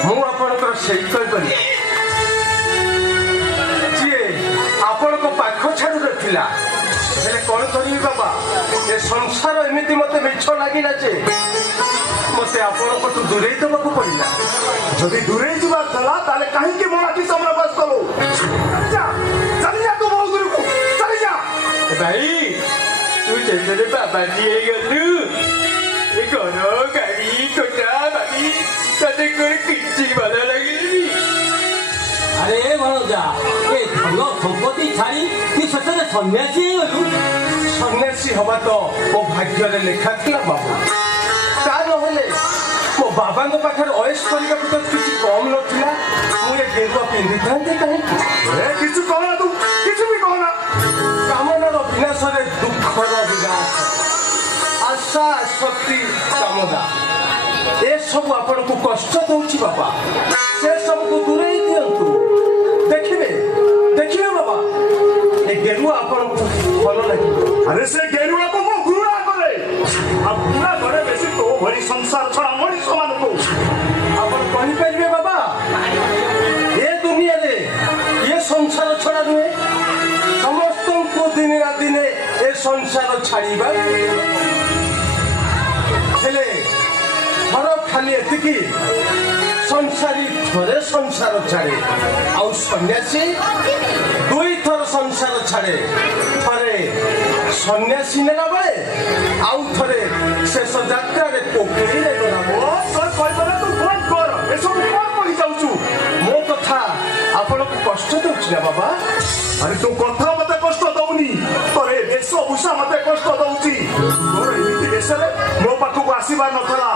मु आपनकर सही कहि परि जे आपन को पाख छाड़ रखिला हेले कोन करी बाबा ए संसार एमिति मते मिछ लागिला जे मते आपण को दूरे देबा पड़िला जदि दूरे जीवा थला ताले काहे के मोरा की समरा बस करो जा चली जा तू बहुत दूर को चली जा भाई तू चले बाबा जी गलू ए कोनो गाड़ी कोटा बाकी तते कोई किच्ची वाला लगी अरे भणजा ए धन संपत्ति छाड़ी कि सतरे सन्यासी गलु सन्यासी हवा तो ओ भाग्य रे लेखा थिला बाबू ता नहले मो बाबा को पाखर ऑयस करिया तो किछ कम नथिला मु ए गेरुआ पिंदी थांते काहे ए किछु कहना तू किछु भी कहना कामनार विनाश रे दुखर विनाश आशा शक्ति कामना ए सब आपण को कष्ट दउची बाबा से सब को दूरे दियंतु देखिबे बाबा ए गेरुआ आपण ଭଲ ଲାଗେ अरे से गेरुआ को मु घुरा करे अब पूरा घरे बेसी तो भरी संसार छड़ा मनीष मान को ଆପଣ କହିପାରିବେ ବାବା ଏ ଦୁନିଆରେ ଏ ସଂସାର ଛଡ଼ା ନୁହେଁ ସମସ୍ତଙ୍କୁ ଦିନେ ନା ଦିନେ ଏ ସଂସାର ଛାଡ଼ିବା ହେଲେ ଫରକ ଖାଲି ଏତିକି ସଂସାରୀ ଥରେ ସଂସାର ଛାଡ଼େ ଆଉ ସନ୍ନ୍ୟାସୀ ଦୁଇଥର ସଂସାର ଛାଡ଼େ ଥରେ ସନ୍ନ୍ୟାସୀ ନେଲା ବେଳେ ଆଉ ଥରେ ଶେଷ ଯାତ୍ରାରେ କୋକିଳିରେ ଗଲାବ তোর কইবলা তু বন্ধ কর এসব কোন কই যাউছু ମୋ କଥା ଆପଣଙ୍କୁ କଷ୍ଟ ଦେଉଛି ନା ବାବା अरे तू কথা মতে কষ্ট দউনি তোরে বেশ উষা মতে কষ্ট দউছি তোর এমিতি বেশরে মো পাখକୁ আসিবার নথলা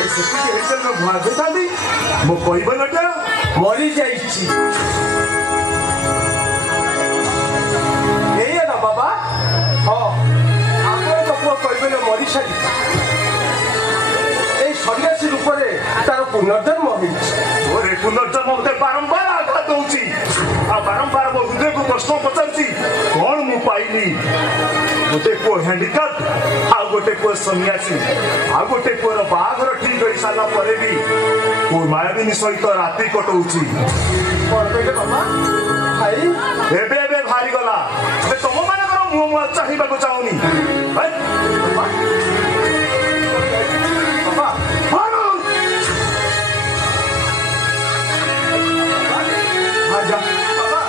ଏ ସେତିକି ହେଇଥିଲେ ମୁଁ ଭାବିଥାନ୍ତି ମୁଁ କହିବ ନଟା ମରିଯାଇଛି ଏଇଆ ନା ବାବା ହଁ ଆପଣଙ୍କ ପୁଅ କହିବେ ନା ମରିସାରିଛି ଏଇ ସନ୍ନ୍ୟାସୀ ରୂପରେ ତାର ପୁନର୍ଜନ୍ମ ହେଇଛି তোরে পুনর্জন্ম মতে বারম্বার আঘাত দউছি আর বারম্বার মো হৃদয়କୁ কষ্ট পଚାରୁଛି କଣ ମୁଁ ପାଇଲି ଗୋଟେ ପୁଅ ହ୍ୟାଣ୍ଡିକାପ୍ ଆଉ ଗୋଟେ ପୁଅ ସନ୍ନ୍ୟାସୀ ଆଉ ଗୋଟେ ପୁଅର ବାହାଘର ଠିକ ହୋଇ ସାରିଲା ପରେ ବି ପୁଅ ମାୟାବିନୀ ସହିତ ରାତି କଟଉଛି କଣ କହିଲେ ବାବା ଭାଇ ଏବେ ଏବେ ଭାରି ଗଲା ଏବେ ତମମାନଙ୍କର ମୁହଁ ମୁଁ ଆଉ ଚାହିଁବାକୁ ଚାହୁଁନି ଭାଇ, ବାବା ଭାଇ, ଆଜ୍ଞା ବାବା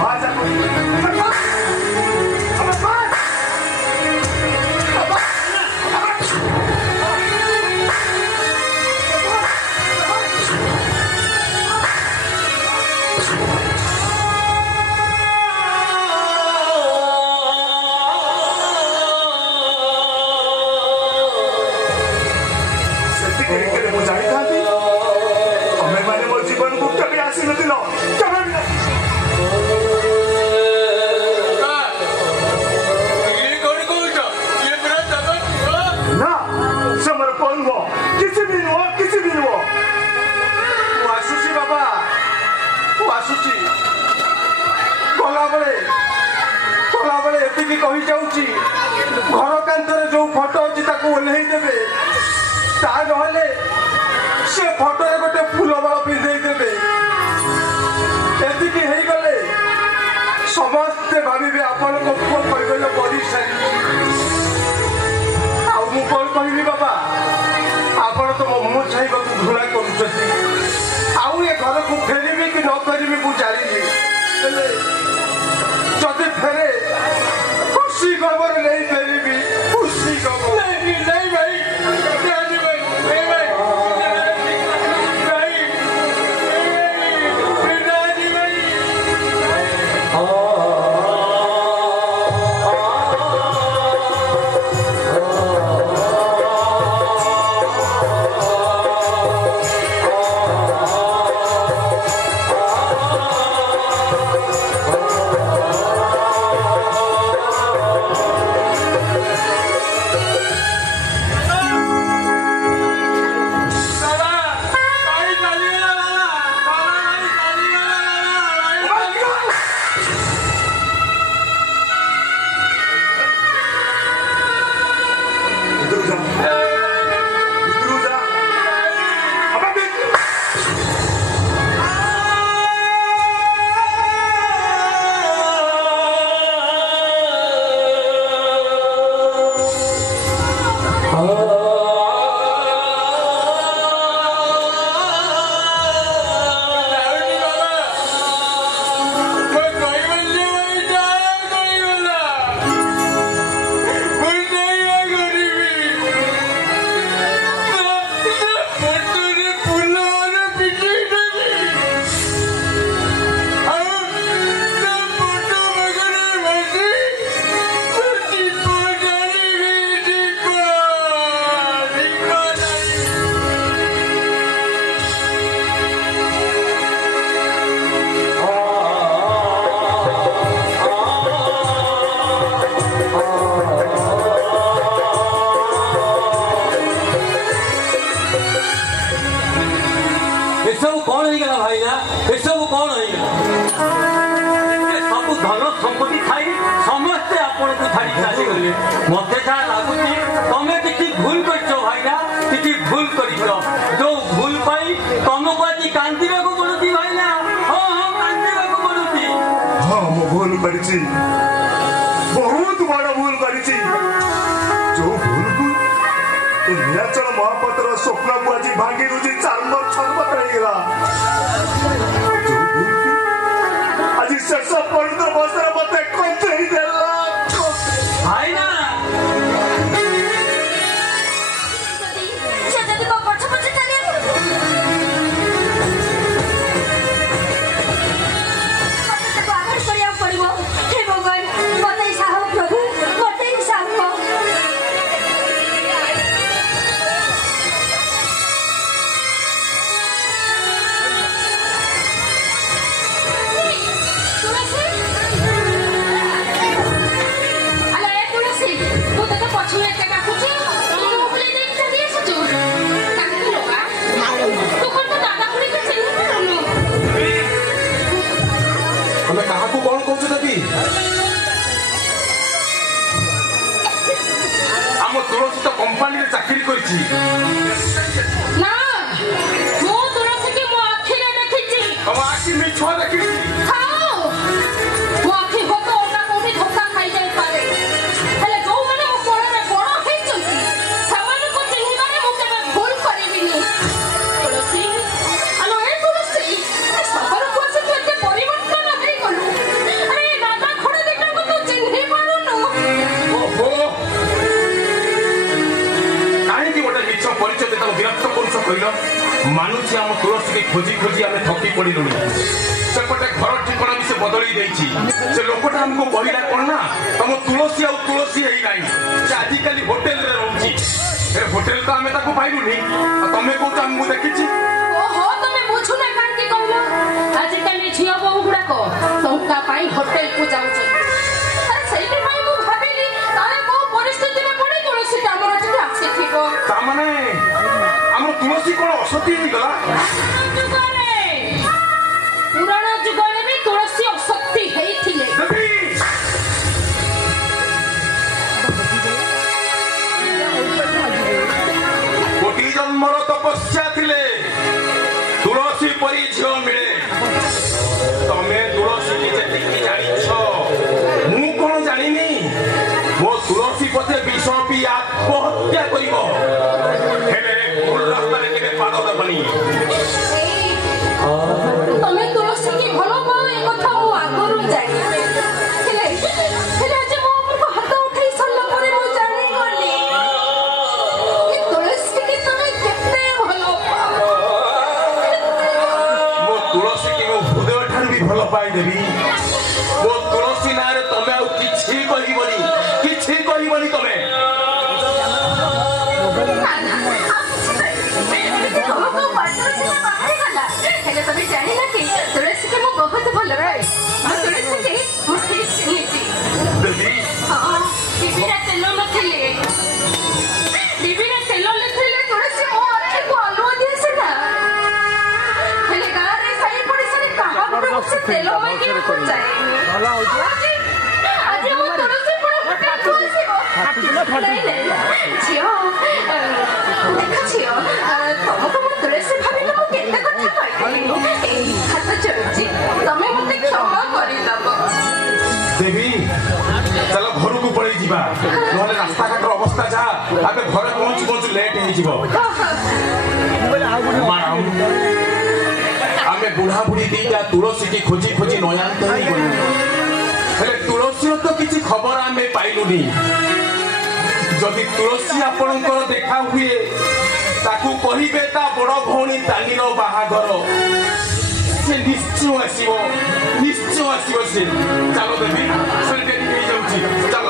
ଭାଇ, ସେତିକି ମୁଁ ଜାଣିଥାନ୍ତି ତମେମାନେ ମୋ ଜୀବନକୁ କେବେ ଆସିନଥିଲ କେବେ ବି ନା ସେ ମୋର ପୁଅ ନୁହଁ କିଛି ବି ନୁହଁ କିଛି ବି ନୁହଁ ମୁଁ ଆସୁଛି ବାବା ମୁଁ ଆସୁଛି ଗଲାବେଳେ ଏତିକି କହିଯାଉଛି ଘର କାନ୍ଥରେ ଯୋଉ ଫଟୋ ଅଛି ତାକୁ ଓହ୍ଲେଇ ଦେବେ ତା ନହେଲେ ସେ ଫଟୋରେ ଗୋଟେ ଫୁଲ ମାଳ ପିନ୍ଧେଇ ଦେବେ ଏତିକି ହେଇଗଲେ ସମସ୍ତେ ଭାବିବେ ଆପଣଙ୍କ ପୁଅ କହିଗଲେ ମରିସାରିଛି ଆଉ ମୁଁ କଣ କହିବି ବାବା ଆପଣ ତ ମୋ ମୁହଁ ଚାହିଁବାକୁ ଘୃଣା କରୁଛନ୍ତି ଆଉ ଏ ଘରକୁ ଫେରିବି କି ନ ଫେରିବି ମୁଁ ଜାଣିନି ହେଲେ ଯଦି ଫେରେ ଖୁସି ଖବର ନେଇ ଫେରିବି ଖୁସି ଖବର ଏସବୁ କଣ ହେଇଗଲା ଭାଇନା ଏସବୁ କଣ ହେଇଗଲା ସବୁ ଧନ ସମ୍ପତ୍ତି ଥାଇ ସମସ୍ତେ ଆପଣଙ୍କୁ ଛାଡ଼ି ଚାଲିଗଲେ ମତେ ଯାହା ଲାଗୁଛି ତମେ କିଛି ଭୁଲ କରିଛ ଭାଇନା, କିଛି ଭୁଲ କରିଛ। ଯୋଉ ଭୁଲ ପାଇଁ ତମକୁ ଆଜି କାନ୍ଦିବାକୁ ପଡୁଛି ଭାଇନା। ହଁ ହଁ କାନ୍ଦିବାକୁ ପଡୁଛି। ହଁ ମୁଁ ଭୁଲ କରିଛି, ବହୁତ ବଡ ଭୁଲ କରିଛି। ଯୋଉ ଭୁଲକୁ ଏ ନୀଳାଚଳ ମହାପାତ୍ର ସ୍ୱପ୍ନକୁ ଆଜି ଭାଙ୍ଗି ଦଉଛି ଛାରମତ ହେଇଗଲା। ଯୋଉ ଭୁଲକୁ ଆଜି ଶେଷ ପର୍ଯ୍ୟନ୍ତ ବସରେ ମତେ କଞ୍ଚେଇ ଦେଲା। ଭାଇନା ସେ ଯଦି ମୋ ପଛ ପଛ ଚାଲି ଆସିବ ମତେ ତାକୁ ଆଘାତ କରିବାକୁ ପଡିବ। ହେ ଭଗବାନ ମତେ ସାହସ ପ୍ରଭୁ, ମତେ ସାହସ। ତମେ କାହାକୁ କଣ କହୁଛ ଦେବୀ? ଆମ ତୁଳସୀ ତ କମ୍ପାନୀରେ ଚାକିରି କରିଛି। ନା ମୁଁ ତୁଳସୀକି ମୋ ଆଖିରେ ଦେଖିଛି। ତମ ଆଖି ମିଛ ଦେଖିଛି। ମୋ ଆଖି ଭୋକ ଓଟା କୋଉଠି ଧୋକା ଖାଇଯାଇପାରେ, ହେଲେ ଯୋଉମାନେ ମୋ କୋଳରେ ବଡ ହେଇଛନ୍ତି ସେମାନଙ୍କୁ ଚିହ୍ନିବାରେ ମୁଁ କେବେ ଭୁଲ କରିବିନି। ତୁଳସୀ, ଆଲୋ ଏ ତୁଳସୀ, ସହରକୁ ଆସି ତୁ ଏତେ ପରିବର୍ତ୍ତନ ହେଇଗଲୁ। ଆରେ ଦାଦା ଖଡା ଦିଟାକୁ ତୁ ଚିହ୍ନି ପାରୁନୁ। ଓହୋ, କାହିଁକି ଗୋଟେ ମିଛ ପରିଚୟ ଦେଇ ତାକୁ ବିରକ୍ତ କରୁଛ କହିଲ? ମାନୁଛି ଆମ ତୁଳସୀକି ଖୋଜି ଖୋଜି ଆମେ ଥକି ପଡିଲୁଣି। ସେପଟେ ଘର ଠିକଣା ବି ସେ ବଦଳେଇ ଦେଇଛି। ସେ ଲୋକଟା ଆମକୁ କହିଲା କଣ ନା, ତମ ତୁଳସୀ ଆଉ ତୁଳସୀ ହେଇନାହିଁ, ସେ ଆଜିକାଲି ହୋଟେଲରେ ରହୁଛି। ଏ ହୋଟେଲ ତ ଆମେ ତାକୁ ପାଇଲୁନି, ଆଉ ତମେ କହୁଛ ଆମକୁ ଦେଖିଛି। ଓହୋ, ତମେ ବୁଝୁନା କାହିଁକି କହିଲ? ଆଜିକାଲି ଝିଅ ବୋହୂ ଗୁଡାକ ଟଙ୍କା ପାଇଁ ହୋଟେଲକୁ ଯାଉଛନ୍ତି। ଆରେ ସେଇଥିପାଇଁ ମୁଁ ଭାବିଲି ତାହେଲେ କୋଉ ପରିସ୍ଥିତିରେ ପଡି ତୁଳସୀଟା ଆମର ଏଠିକି ଆସିଥିବ। ତାମାନେ ଆମର ତୁଳସୀ କଣ ଅସତୀ ହେଇଗଲା? ପୁରାଣ ଯୁଗରେ ବି ତୁଳସୀ ଅଶକ୍ତି ହେଇଥିଲେ। ଦେବୀ, କୋଟି ଜନ୍ମର ତପସ୍ୟା ଥିଲେ ତୁଳସୀ ପରି ଝିଅ ମିଳେ। ତମେ ତୁଳସୀ ଯେତିକି ଜାଣିଛ ମୁଁ କଣ ଜାଣିନି? ମୋ ତୁଳସୀ ପଛେ ବିଷ ପିଇ ଆତ୍ମହତ୍ୟା କରିବ, ହେଲେ ଭୁଲ ରାସ୍ତାରେ କେବେ ପାଦ ଦେବନି। ତମେ ତୁଳସୀକି ଭଲ ପାଅ ଏ କଥା ମୁଁ ଆଗରୁ ଜାଣି, ହେଲେ ଆଜି ମୋ ଉପରକୁ ହାତ ଉଠେଇ ସାରିଲା ପରେ ମୁଁ ଜାଣିଗଲି ଏ ତୁଳସୀକି ତମେ କେତେ ଭଲ ପାଅ। ମୋ ତୁଳସୀକି ମୋ ହୃଦୟ ଠାରୁ ବି ଭଲ ପାଇଦେବି। ମୋ ତୁଳସୀ ନାଁରେ ତମେ ଆଉ କିଛି କହିବନି, କିଛି କହିବନି ତମେ। ହେଲେ ତମେ ଜାଣିନ କି ତୁଳସୀକି ମୁଁ ବହୁତ ଭଲ ପାଏ। ମୁଁ ତୁଳସୀକି ମୁଁ ଠିକ୍ ଚିହ୍ନିଛି। ଦେବୀ, ହଁ, ଟିଭିରେ ତେଲ ନଥିଲେ, ଟିଭିରେ ତେଲ ଲେଖିଲେ ତୁଳସୀ ମୋ ଆଖିକୁ ଆଲୁଅ ଦିଏ ସିନା, ହେଲେ ଗାଁରେ ସାହି ପଡ଼ିଶାରେ କାହା ଘରକୁ ସେ ତେଲ ମାଗିବାକୁ ଯାଏନି। ଆଜି ମୁଁ ତୁଳସୀ ପୁରା ହଠାତ୍ ଆସିବ। ନାଇଁ ନାଇଁ ଝିଅ, ଦେଖ ଝିଅ, ତମକୁ ମୁଁ ତୁଳସୀ ଭାବିଲେ ମୁଁ କେତେ କଥା କହିଲି। ଏଇ ହାତ ଚଳୁଛି, ତମେ ମତେ କ୍ଷମା କରିଦବ। ଦେବୀ, ଚାଲ ଘରକୁ ପଳେଇ ଯିବା, ନହେଲେ ରାସ୍ତାଘାଟର ଅବସ୍ଥା ଯାହା ଆମେ ଘରେ ପହଞ୍ଚୁ ପହଞ୍ଚୁ ଲେଟ୍ ହେଇଯିବ। ମ୍ୟାଡାମ, ଆମେ ବୁଢା ବୁଢୀ ଦିଟା ତୁଳସୀକି ଖୋଜି ଖୋଜି ନୟାନ୍ତ ହେଇଗଲୁ, ହେଲେ ତୁଳସୀର ତ କିଛି ଖବର ଆମେ ପାଇଲୁନି। ଯଦି ତୁଳସୀ ଆପଣଙ୍କର ଦେଖା ହୁଏ ତାକୁ କହିବେ ତା ବଡ ଭଉଣୀ ତାନିର ବାହାଘର। ସେ ନିଶ୍ଚୟ ଆସିବ, ନିଶ୍ଚୟ ଆସିବ ସେ। ଚାଲ ଦେବୀ, ସେ ଡେରି ହେଇଯାଉଛି, ଚାଲ।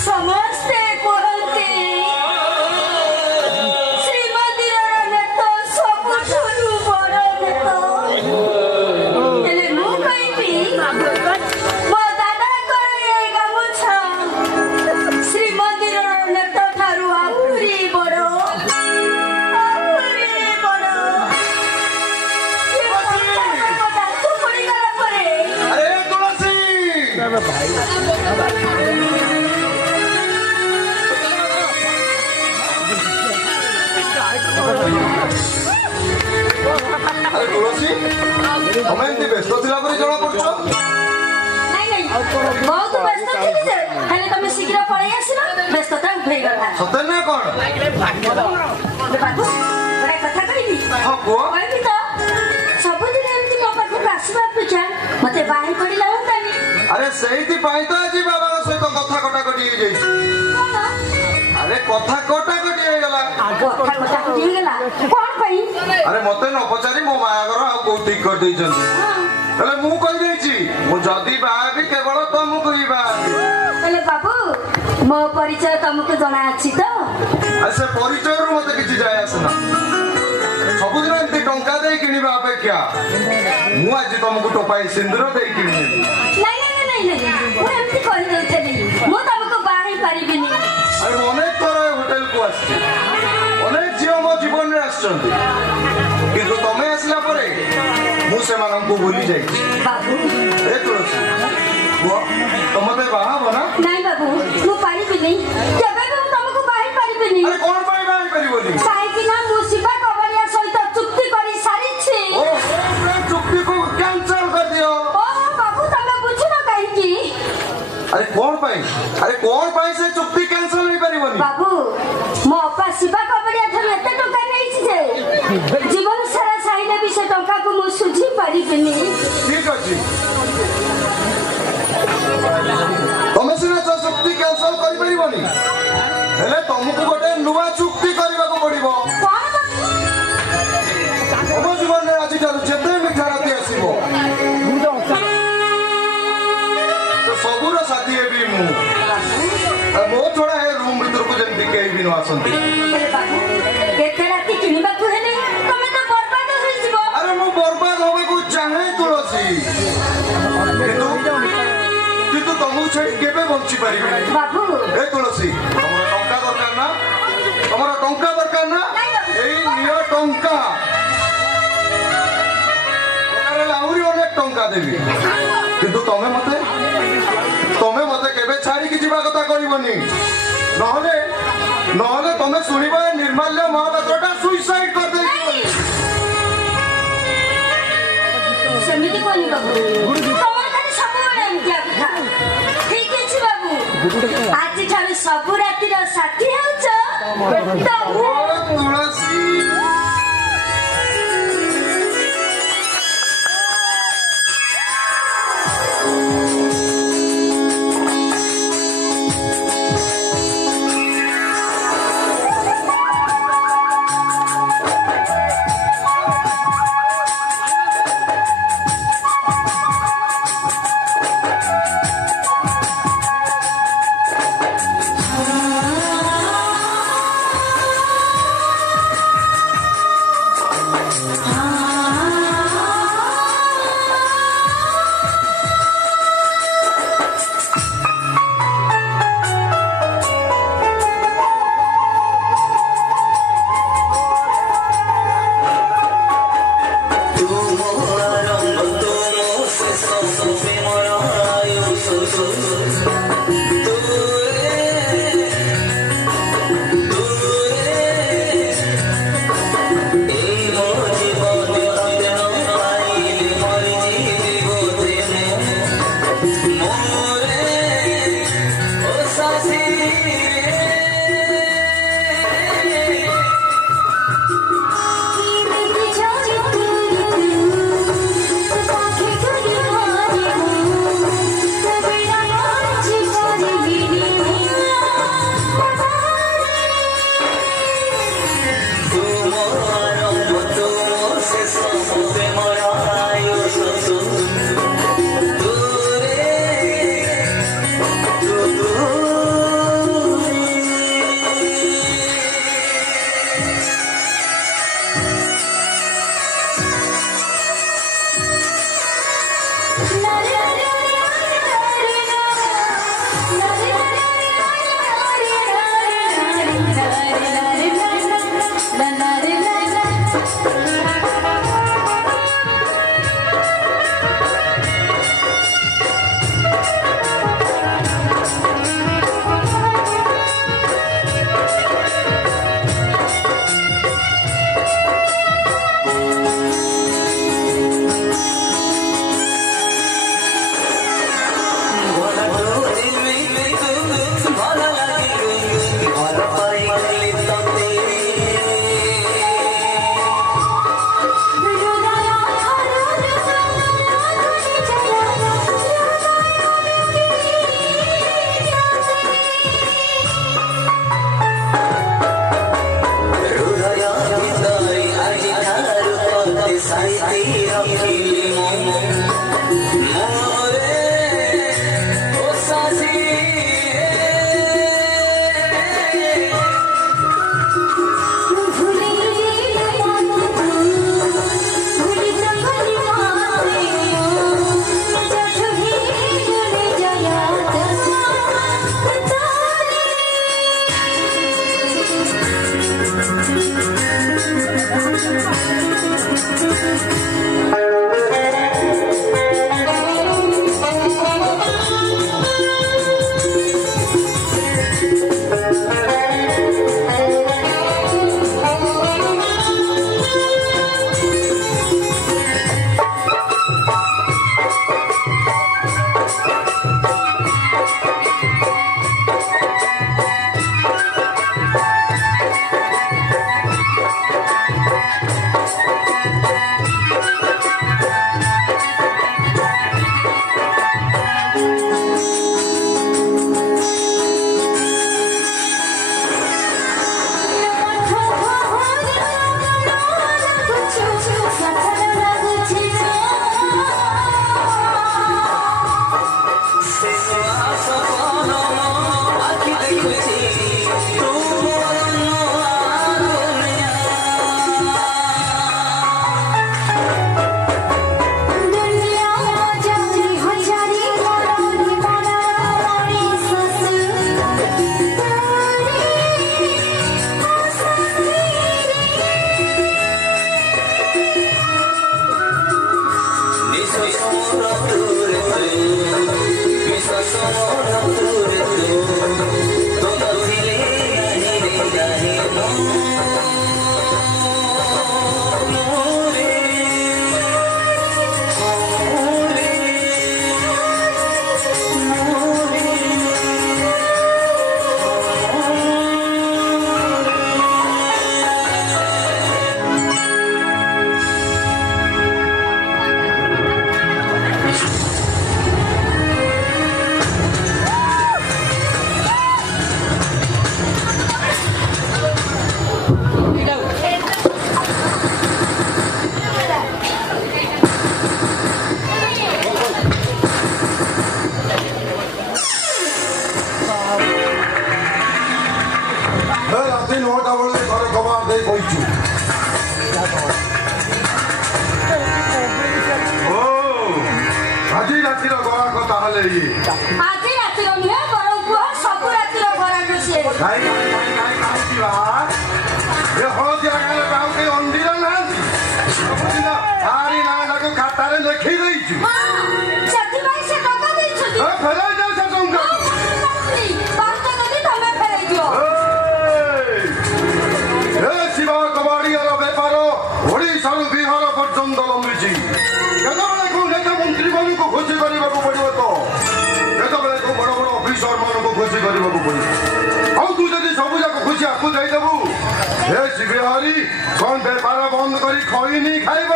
ସମସ୍ତେ କୁହନ୍ତି ଶ୍ରୀମନ୍ଦିରର ନେତ अरे तुलसी तुम्हें एमती व्यस्त थिला परे जणा पड़छ नहीं बहुत व्यस्त थी जे हेले तुम शीघ्र पळै आसिलो व्यस्तता उठै गला सते ना कोन बाबू बड़ा कथा कहिबी हां को कहबी तो सबदिन एमती मो पाखु आसीबा अपेक्षा मते बाही पड़िला होतानी अरे सेहिति पाई तो आज बाबा सहित कथा कटा कटी हो जाई अरे कथा कटा कटी हो गला कथा कटा कटी हो गला कोन पई अरे मते न पचारी मो माया घर आ को ठीक कर देई जल्दी तले मु कहि देई छी मु जदी बाबी केवल तुमको ही बाबी तले बाबू मो परिचय तुमको जणा अछि तो अरे से परिचय रु मते किछि जाय आसना सबुदिन एमती टंका दे किनिबा अपेक्षा मु आज तुमको टोपाई सिंदूर दे किनि नहीं मु एमती कहि देउथली मु तुमको बाही परिबिनी अरे अनेक थर होटल को आछि अनेक जीव मो जीवन रे आछंती किंतु तमे आसला परे मु से मानन को भूली जाई बाबू ए तुलसी वो तमते बाहा बना नहीं बाबू मु परिबिनी केबे मु तुमको बाही परिबिनी अरे कोन पाई बाही परिबोनी काहे कि ना मु शिवा कबलिया सहित चुक्ति करी सारी छी ओ चुक्ति को कैंसिल कर दियो ओ बाबू तमे बुझी ना काहे कि अरे कौन पाई से चुक्ति कैंसिल नहीं परिबोनी बाबू मो अपा शिवा कबलिया थमे एते टका नै छी जे जीवन सारा चाहिले भी से टका को मु सुझी परिबिनी ठीक अछि तमे सिना चुक्ति कैंसिल करि परिबोनी हेले तुमको गोटे नुवा चुक्ति करबा को पड़िबो हम जीवन रे आज जानु जेते मिठा राती आसीबो तो सबुर साथी हे भी मु मो थोड़ा है रूम भीतर को जेंति के भी न आसंती केते राती किनिबा को हेले तमे तो बर्बाद होई जिवो अरे मु बर्बाद होबे को चाहे तुलसी किंतु तुमको छेड़ी केबे बंची परिबे बाबू ए तुलसी तमरा टंका दरकार ना एई नियो टंका ओकरे लाउरी अनेक टंका देबी किंतु तमे मते केबे छाड़ी कि जीवा कथा करिवनी नहले तमे सुनिबा निर्माल्य महापात्रटा सुइसाइड कर देई सेमिति कोनी बाबू तमर खाली सब बडे एमतिया कथा ठीक अछि बाबू आज ठारे सब राती रो साथी होछ ओ तुलसी साइती रखिली मोरे ओ साथी ଆଜି ରାତିର ନୁହେଁ ବରଂ କୁହ ସବୁ ରାତିର ଘର ଖୁସି ଖାତାରେ ଲେଖି ଦେଇଛୁ ସେଥିପାଇଁ ସେ ଟଙ୍କା ଦେଇଛନ୍ତି ଫେରାଇ ଯାଉ ସେ ଟଙ୍କା ତମେ ଫେରାଇ ଦିଅ ଶିବ କବାଡ଼ିଆର ବେପାର ଓଡ଼ିଶାରୁ ବିହାର ପର୍ଯ୍ୟନ୍ତ ଲମ୍ବିଛି କେତେବେଳେ କୋଉ ନେତା ମନ୍ତ୍ରୀ ମାନଙ୍କୁ ଖୁସି କରିବାକୁ ପଡିବ ତ କେତେବେଳେ କୋଉ ବଡ ବଡ ଅଫିସର ମାନଙ୍କୁ ଖୁସି କରିବାକୁ ପଡିବ ଆଉ ତୁ ଯଦି ସବୁ ଯାକ ଖୁସି ଆକୁ ଦେଇଦେବୁ ଏ ଶିବିହାରୀ କଣ ବେପାର ବନ୍ଦ କରି ଖଇନି ଖାଇବ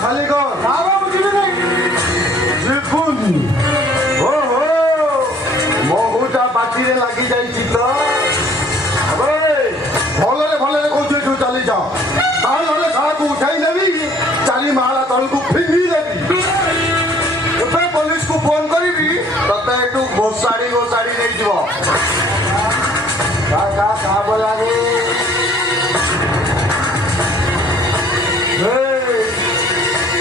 ଖାଲି କର ଓହୋ ମହୁଟା ପାଟିରେ ଲାଗି ଯାଇଛି ତ ଭଲରେ କହୁଛୁ ଏଠୁ ଚାଲିଯାଅ ତାହେଲେ କାହାକୁ ଉଠାଇ ନେବି ଚାଲି ମାhala ତଳକୁ ଫିଙ୍ଗି ଦେବି ଏବେ ପୋଲିସକୁ ଫୋନ କରିବି ତତେ ଏଠୁ ଘୋଷାଡ଼ି ନେଇଯିବ କାହା ଲାଗେ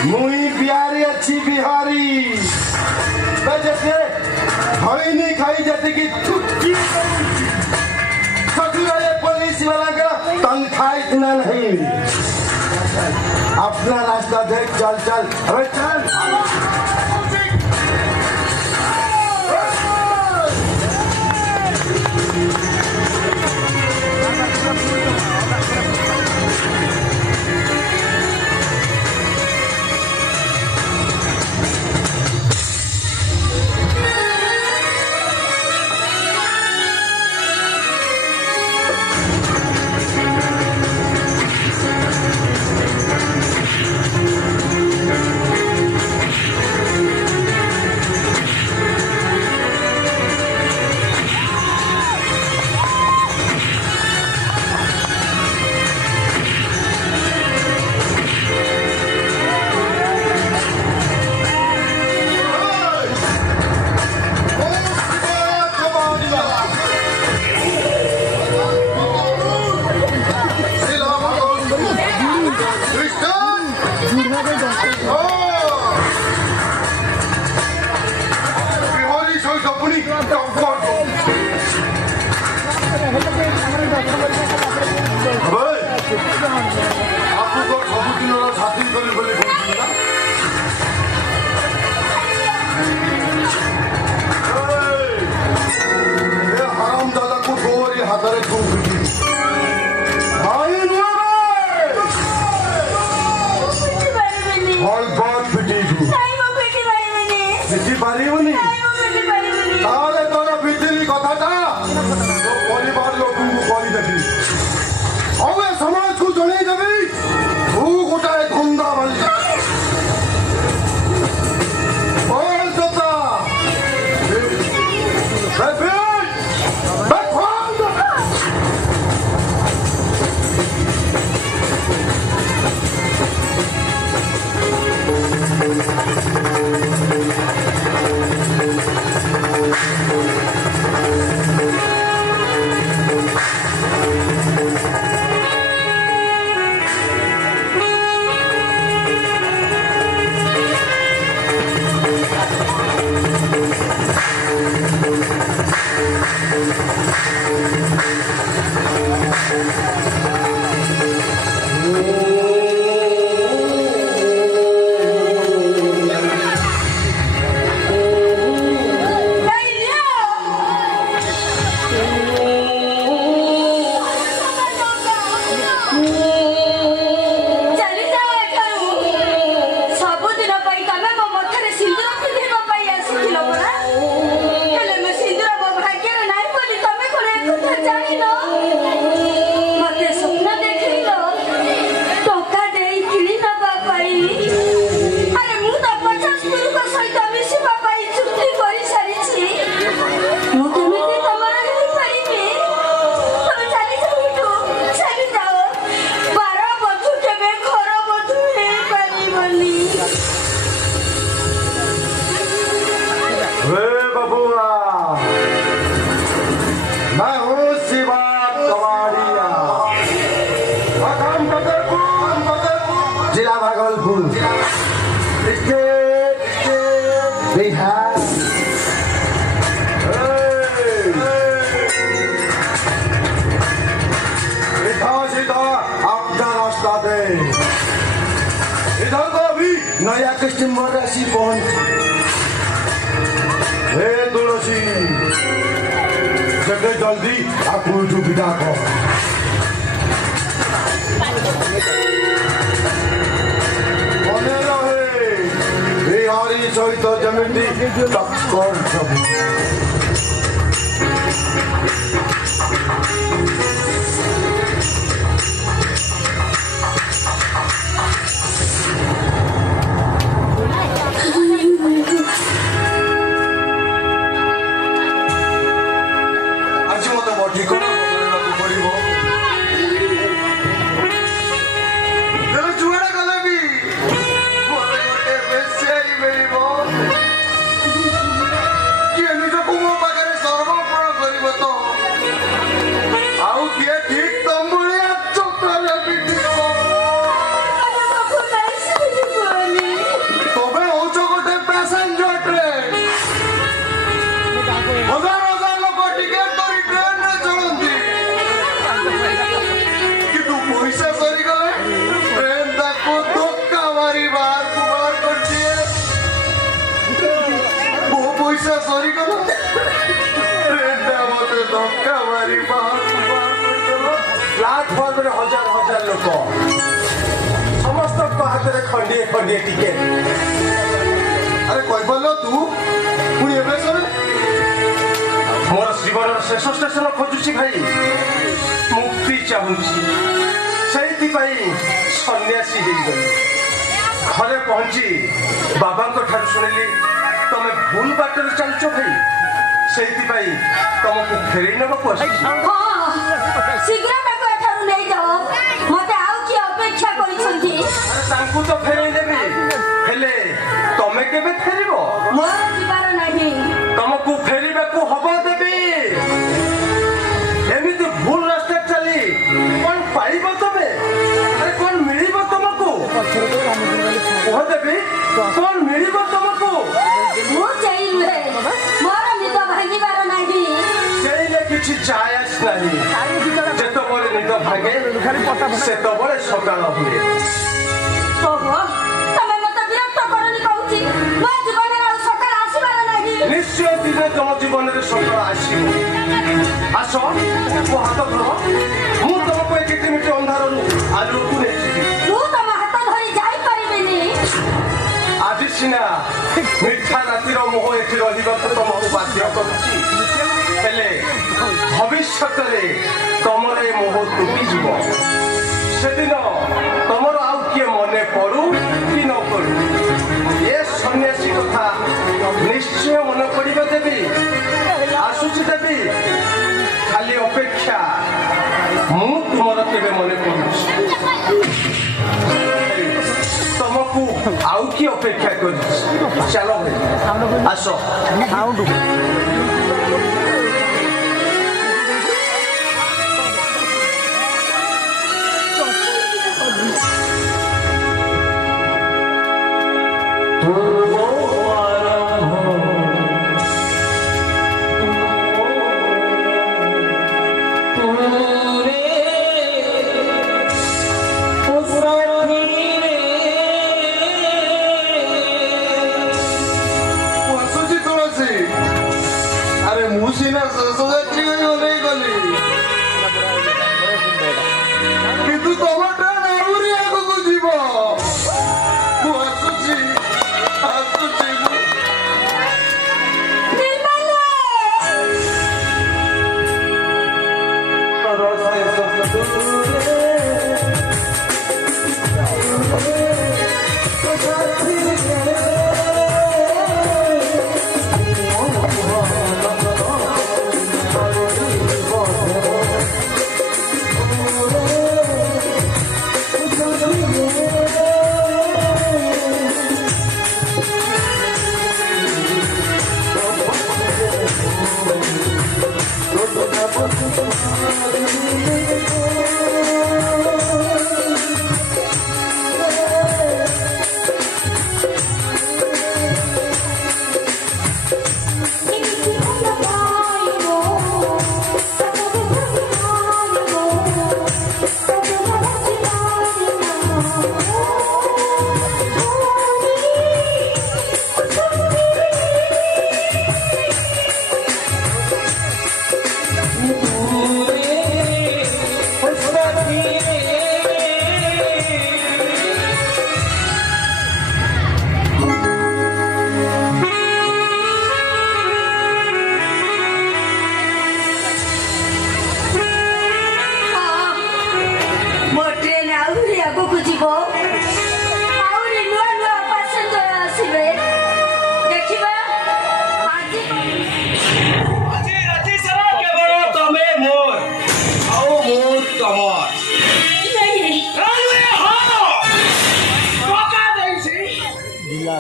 मुई बिहारी अच्छी बिहारी जैसे खैनी खाई जाती की चुटकी ससुराले पुलिस वाला का तनख्वाह इतना नहीं अपना रास्ता देख चल अरे चल ପୁଣି ଟକ୍କର आपको सबुदिन साथी करी बोली हराम दादा को गोरी हाथरे खूब पिटी हल बहुत पिटी पिटी पारिबनी ताले तोरा पिटिली कथाटा तो परिवार लोक को कहि देखी अब समाज को जणई देबी तू गोटाए धंदा वाली बोल तोता बेबी नया कस्टमर राशि पहुंच हे तुलसी जगह जल्दी आपको विदा कर मने रहे बिहारी सहित जमीन टक्कर सब प्लाटफर्म हजार हजार लोक समस्त हाथ में खंडिए खंडिए टिकेट अरे कहल तू पुणी मोर जीवन शेष स्टेशन खोजुची भाई मुक्ति चाहूँगी सन्यासी घरे पहुंची बाबा शुणिली तमें भूल बाटर चलच भाई से तुमको फेरी नवाक शीघ्र नहीं जाओ मत आउ की अपेक्षा करिसंती तांकु तो फेरै देबी हेले तमे केबे फेरिबो मोर जीवार नहीं तुमको फेरिबे को हबो देबी एमिति भूल रास्ता चली कोन पाइबो तबे अरे कोन मिलिबो तुमको ओह देबी कोन मिलिबो तुमको मो चाहिए मोर नित ସେତେବେଳେ ସକାଳ ହୁଏ। ଓହୋ ତମେ ମତେ ବିରକ୍ତ କରନି କହୁଛି ମୋ ଜୀବନରେ ଆଉ ସକାଳ ଆସିବାର ନାହିଁ। ନିଶ୍ଚୟ ଦିନେ ତମ ଜୀବନରେ ସକାଳ ଆସିବ। ଆସ ମୋ ହାତ ଧର, ମୁଁ ତମକୁ ଏ କିଛି ମିନିଟ ଅନ୍ଧାରରୁ ଆଲୁଅକୁ ନେଇଯିବି। ମୁଁ ତମ ହାତ ଧରି ଯାଇପାରିବିନି। ଆଜି ସିନା ମିଠା ରାତିର ମୋହ ଏଠି ରହିବାକୁ ତମକୁ ବାଧ୍ୟ କରୁଛି, ହେଲେ ଭବିଷ୍ୟତରେ ତମର ଏ ମୋହ ତୁଟିଯିବ। ସେଦିନ ତମର ଆଉ କିଏ ମନେ ପଡୁ କି ନ ପଡୁ, ଏ ସନ୍ନ୍ୟାସୀ କଥା ନିଶ୍ଚୟ ମନେ ପଡିବ ଦେବୀ। ଆସୁଛି ଦେବୀ, ଖାଲି ଅପେକ୍ଷା, ମୁଁ ତୁମର କେବେ ମନେ ପଡୁଛି। ତମକୁ ଆଉ କି ଅପେକ୍ଷା କରିଛି। ଚାଲ ଭାଇ ଆସ। କିନ୍ତୁ ତମ ଟ୍ରେନ୍ ଆହୁରି ଆଗକୁ ଯିବ। ମୁଁ ଆସୁଛି ଆସୁଛି।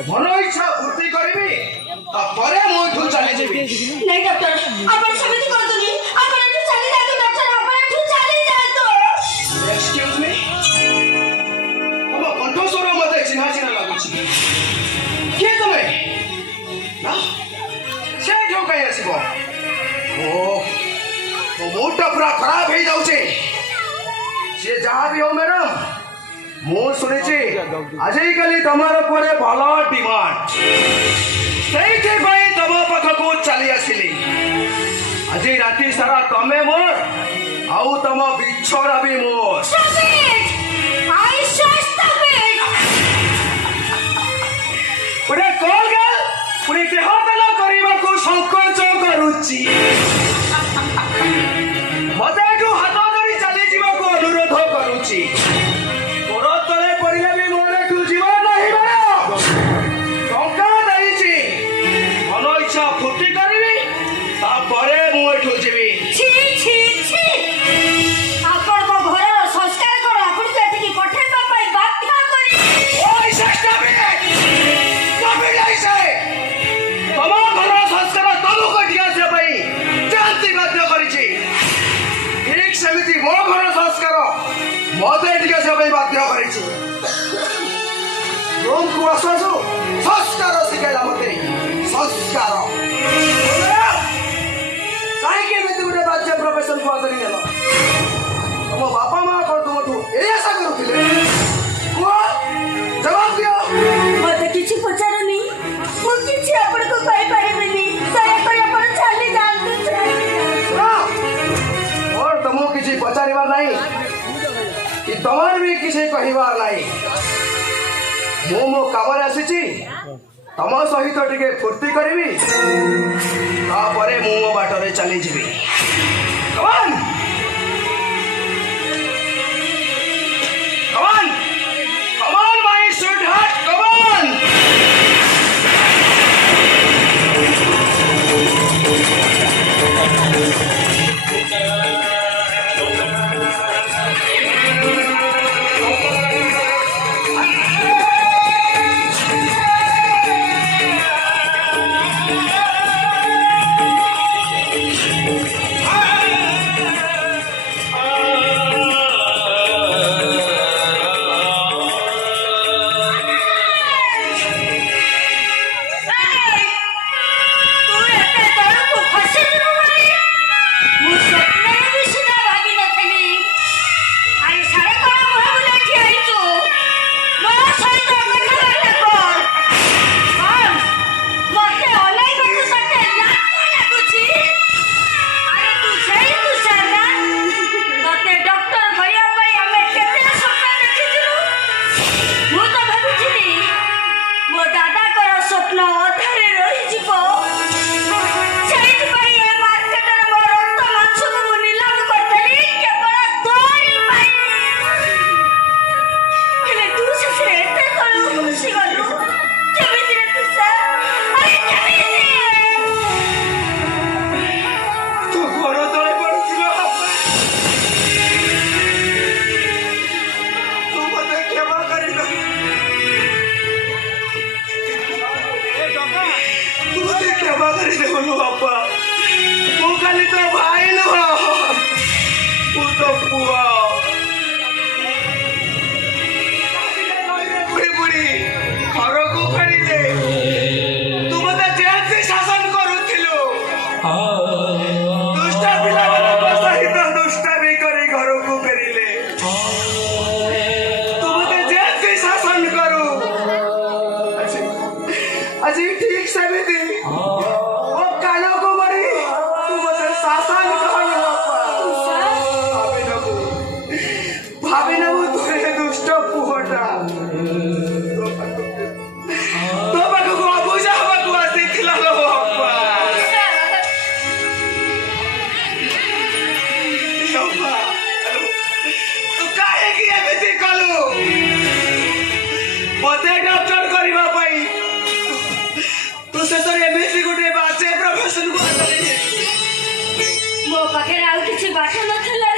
ମନ ଇଚ୍ଛା ଫୁର୍ତ୍ତି କରିବି, ତାପରେ ମୁଁ ଏଠୁ ଚାଲିଯିବି। नहीं डॉक्टर, आपण समिति करतोनी, आपण एठू चाली जातो डॉक्टर, आपण एठू चाली जातो। एक्सक्यूज मी, तम कंठस्वर मते चिन्हा चिन्हा लाଗୁଛି। କିଏ ତମେ? ନା ସେ ଏଠୁ କାଇଁ ଆସିବ? ଓ ମୋ ମୁଣ୍ଡ ପୁରା ଖରାପ ହେଇଯାଉଛି। ସେ ଯାହା ବି ହଉ ମ୍ୟାଡାମ, ମୁଁ ଶୁଣିଛି ଆଜିକାଲି ତମର କୁଆଡ଼େ ଭଲ ଡିମାଣ୍ଡ, ସେଇଥିପାଇଁ ତମ ପାଖକୁ ଚାଲି ଆସିଲି। ଆଜି ରାତି ସାରା ତମେ ମୋର ଆଉ ତମ ବିଛରା ବି ମୋର। ଗୋଟେ କଲ୍ ଗେଲ ପୁଣି ଦେହ ତେଲ କରିବାକୁ ସଂକୋଚ କରୁଛି। ମତେ ଏଠୁ ହାତ ଧରି ଚାଲିଯିବାକୁ ଅନୁରୋଧ କରୁଛି। ଗୋଡ଼ ତଳେ ପଡ଼ିଲେ ବି ମୋର ଏଠୁ ଯିବ ନାହିଁ। ଟଙ୍କା ଦେଇଛି, ମନ ଇଚ୍ଛା ଫୁର୍ତ୍ତି କରିବି, ତାପରେ ମୁଁ ଏଠୁ ଯିବି। ଆପଣଙ୍କ ଘରର ସଂସ୍କାର କଣ ଆପଣଙ୍କୁ ଏଠିକି ପଠେଇବା ପାଇଁ ବାଧ୍ୟ କରି? ତମ ଘର ସଂସ୍କାର ତମକୁ ଏଠିକି ଆସିବା ପାଇଁ ଯାନ୍ତି ବାଧ୍ୟ କରିଛି, ଠିକ ସେମିତି ମୋ ଘର ସଂସ୍କାର ମତେ ଏଠିକି ଆସିବା ପାଇଁ ବାଧ୍ୟ କରିଛି। ରୁମକୁ ଆସୁ ଆସୁ ସଂସ୍କାର ଶିଖେଇଲା ମତେ, ସଂସ୍କାର। କାହିଁକି ଏମିତି ଗୋଟେ ବାଜ୍ୟ ପ୍ରଫେସନକୁ ଆଦରି ନେଲ? ତମ ବାପା ମା କଣ ତୁମଠୁ କହିବାର ନାହିଁ ମୁଁ ମୋ କାମରେ ଆସିଛି ତମ ସହିତ ଟିକେ ଫୁର୍ତ୍ତି କରିବି ତାପରେ ମୁଁ ମୋ ବାଟରେ ଚାଲିଯିବି Come on! Come on! Come on, my sweetheart! Come on! ମୋ ପାଖରେ ଆଉ କିଛି ବାଟ ନଥିଲା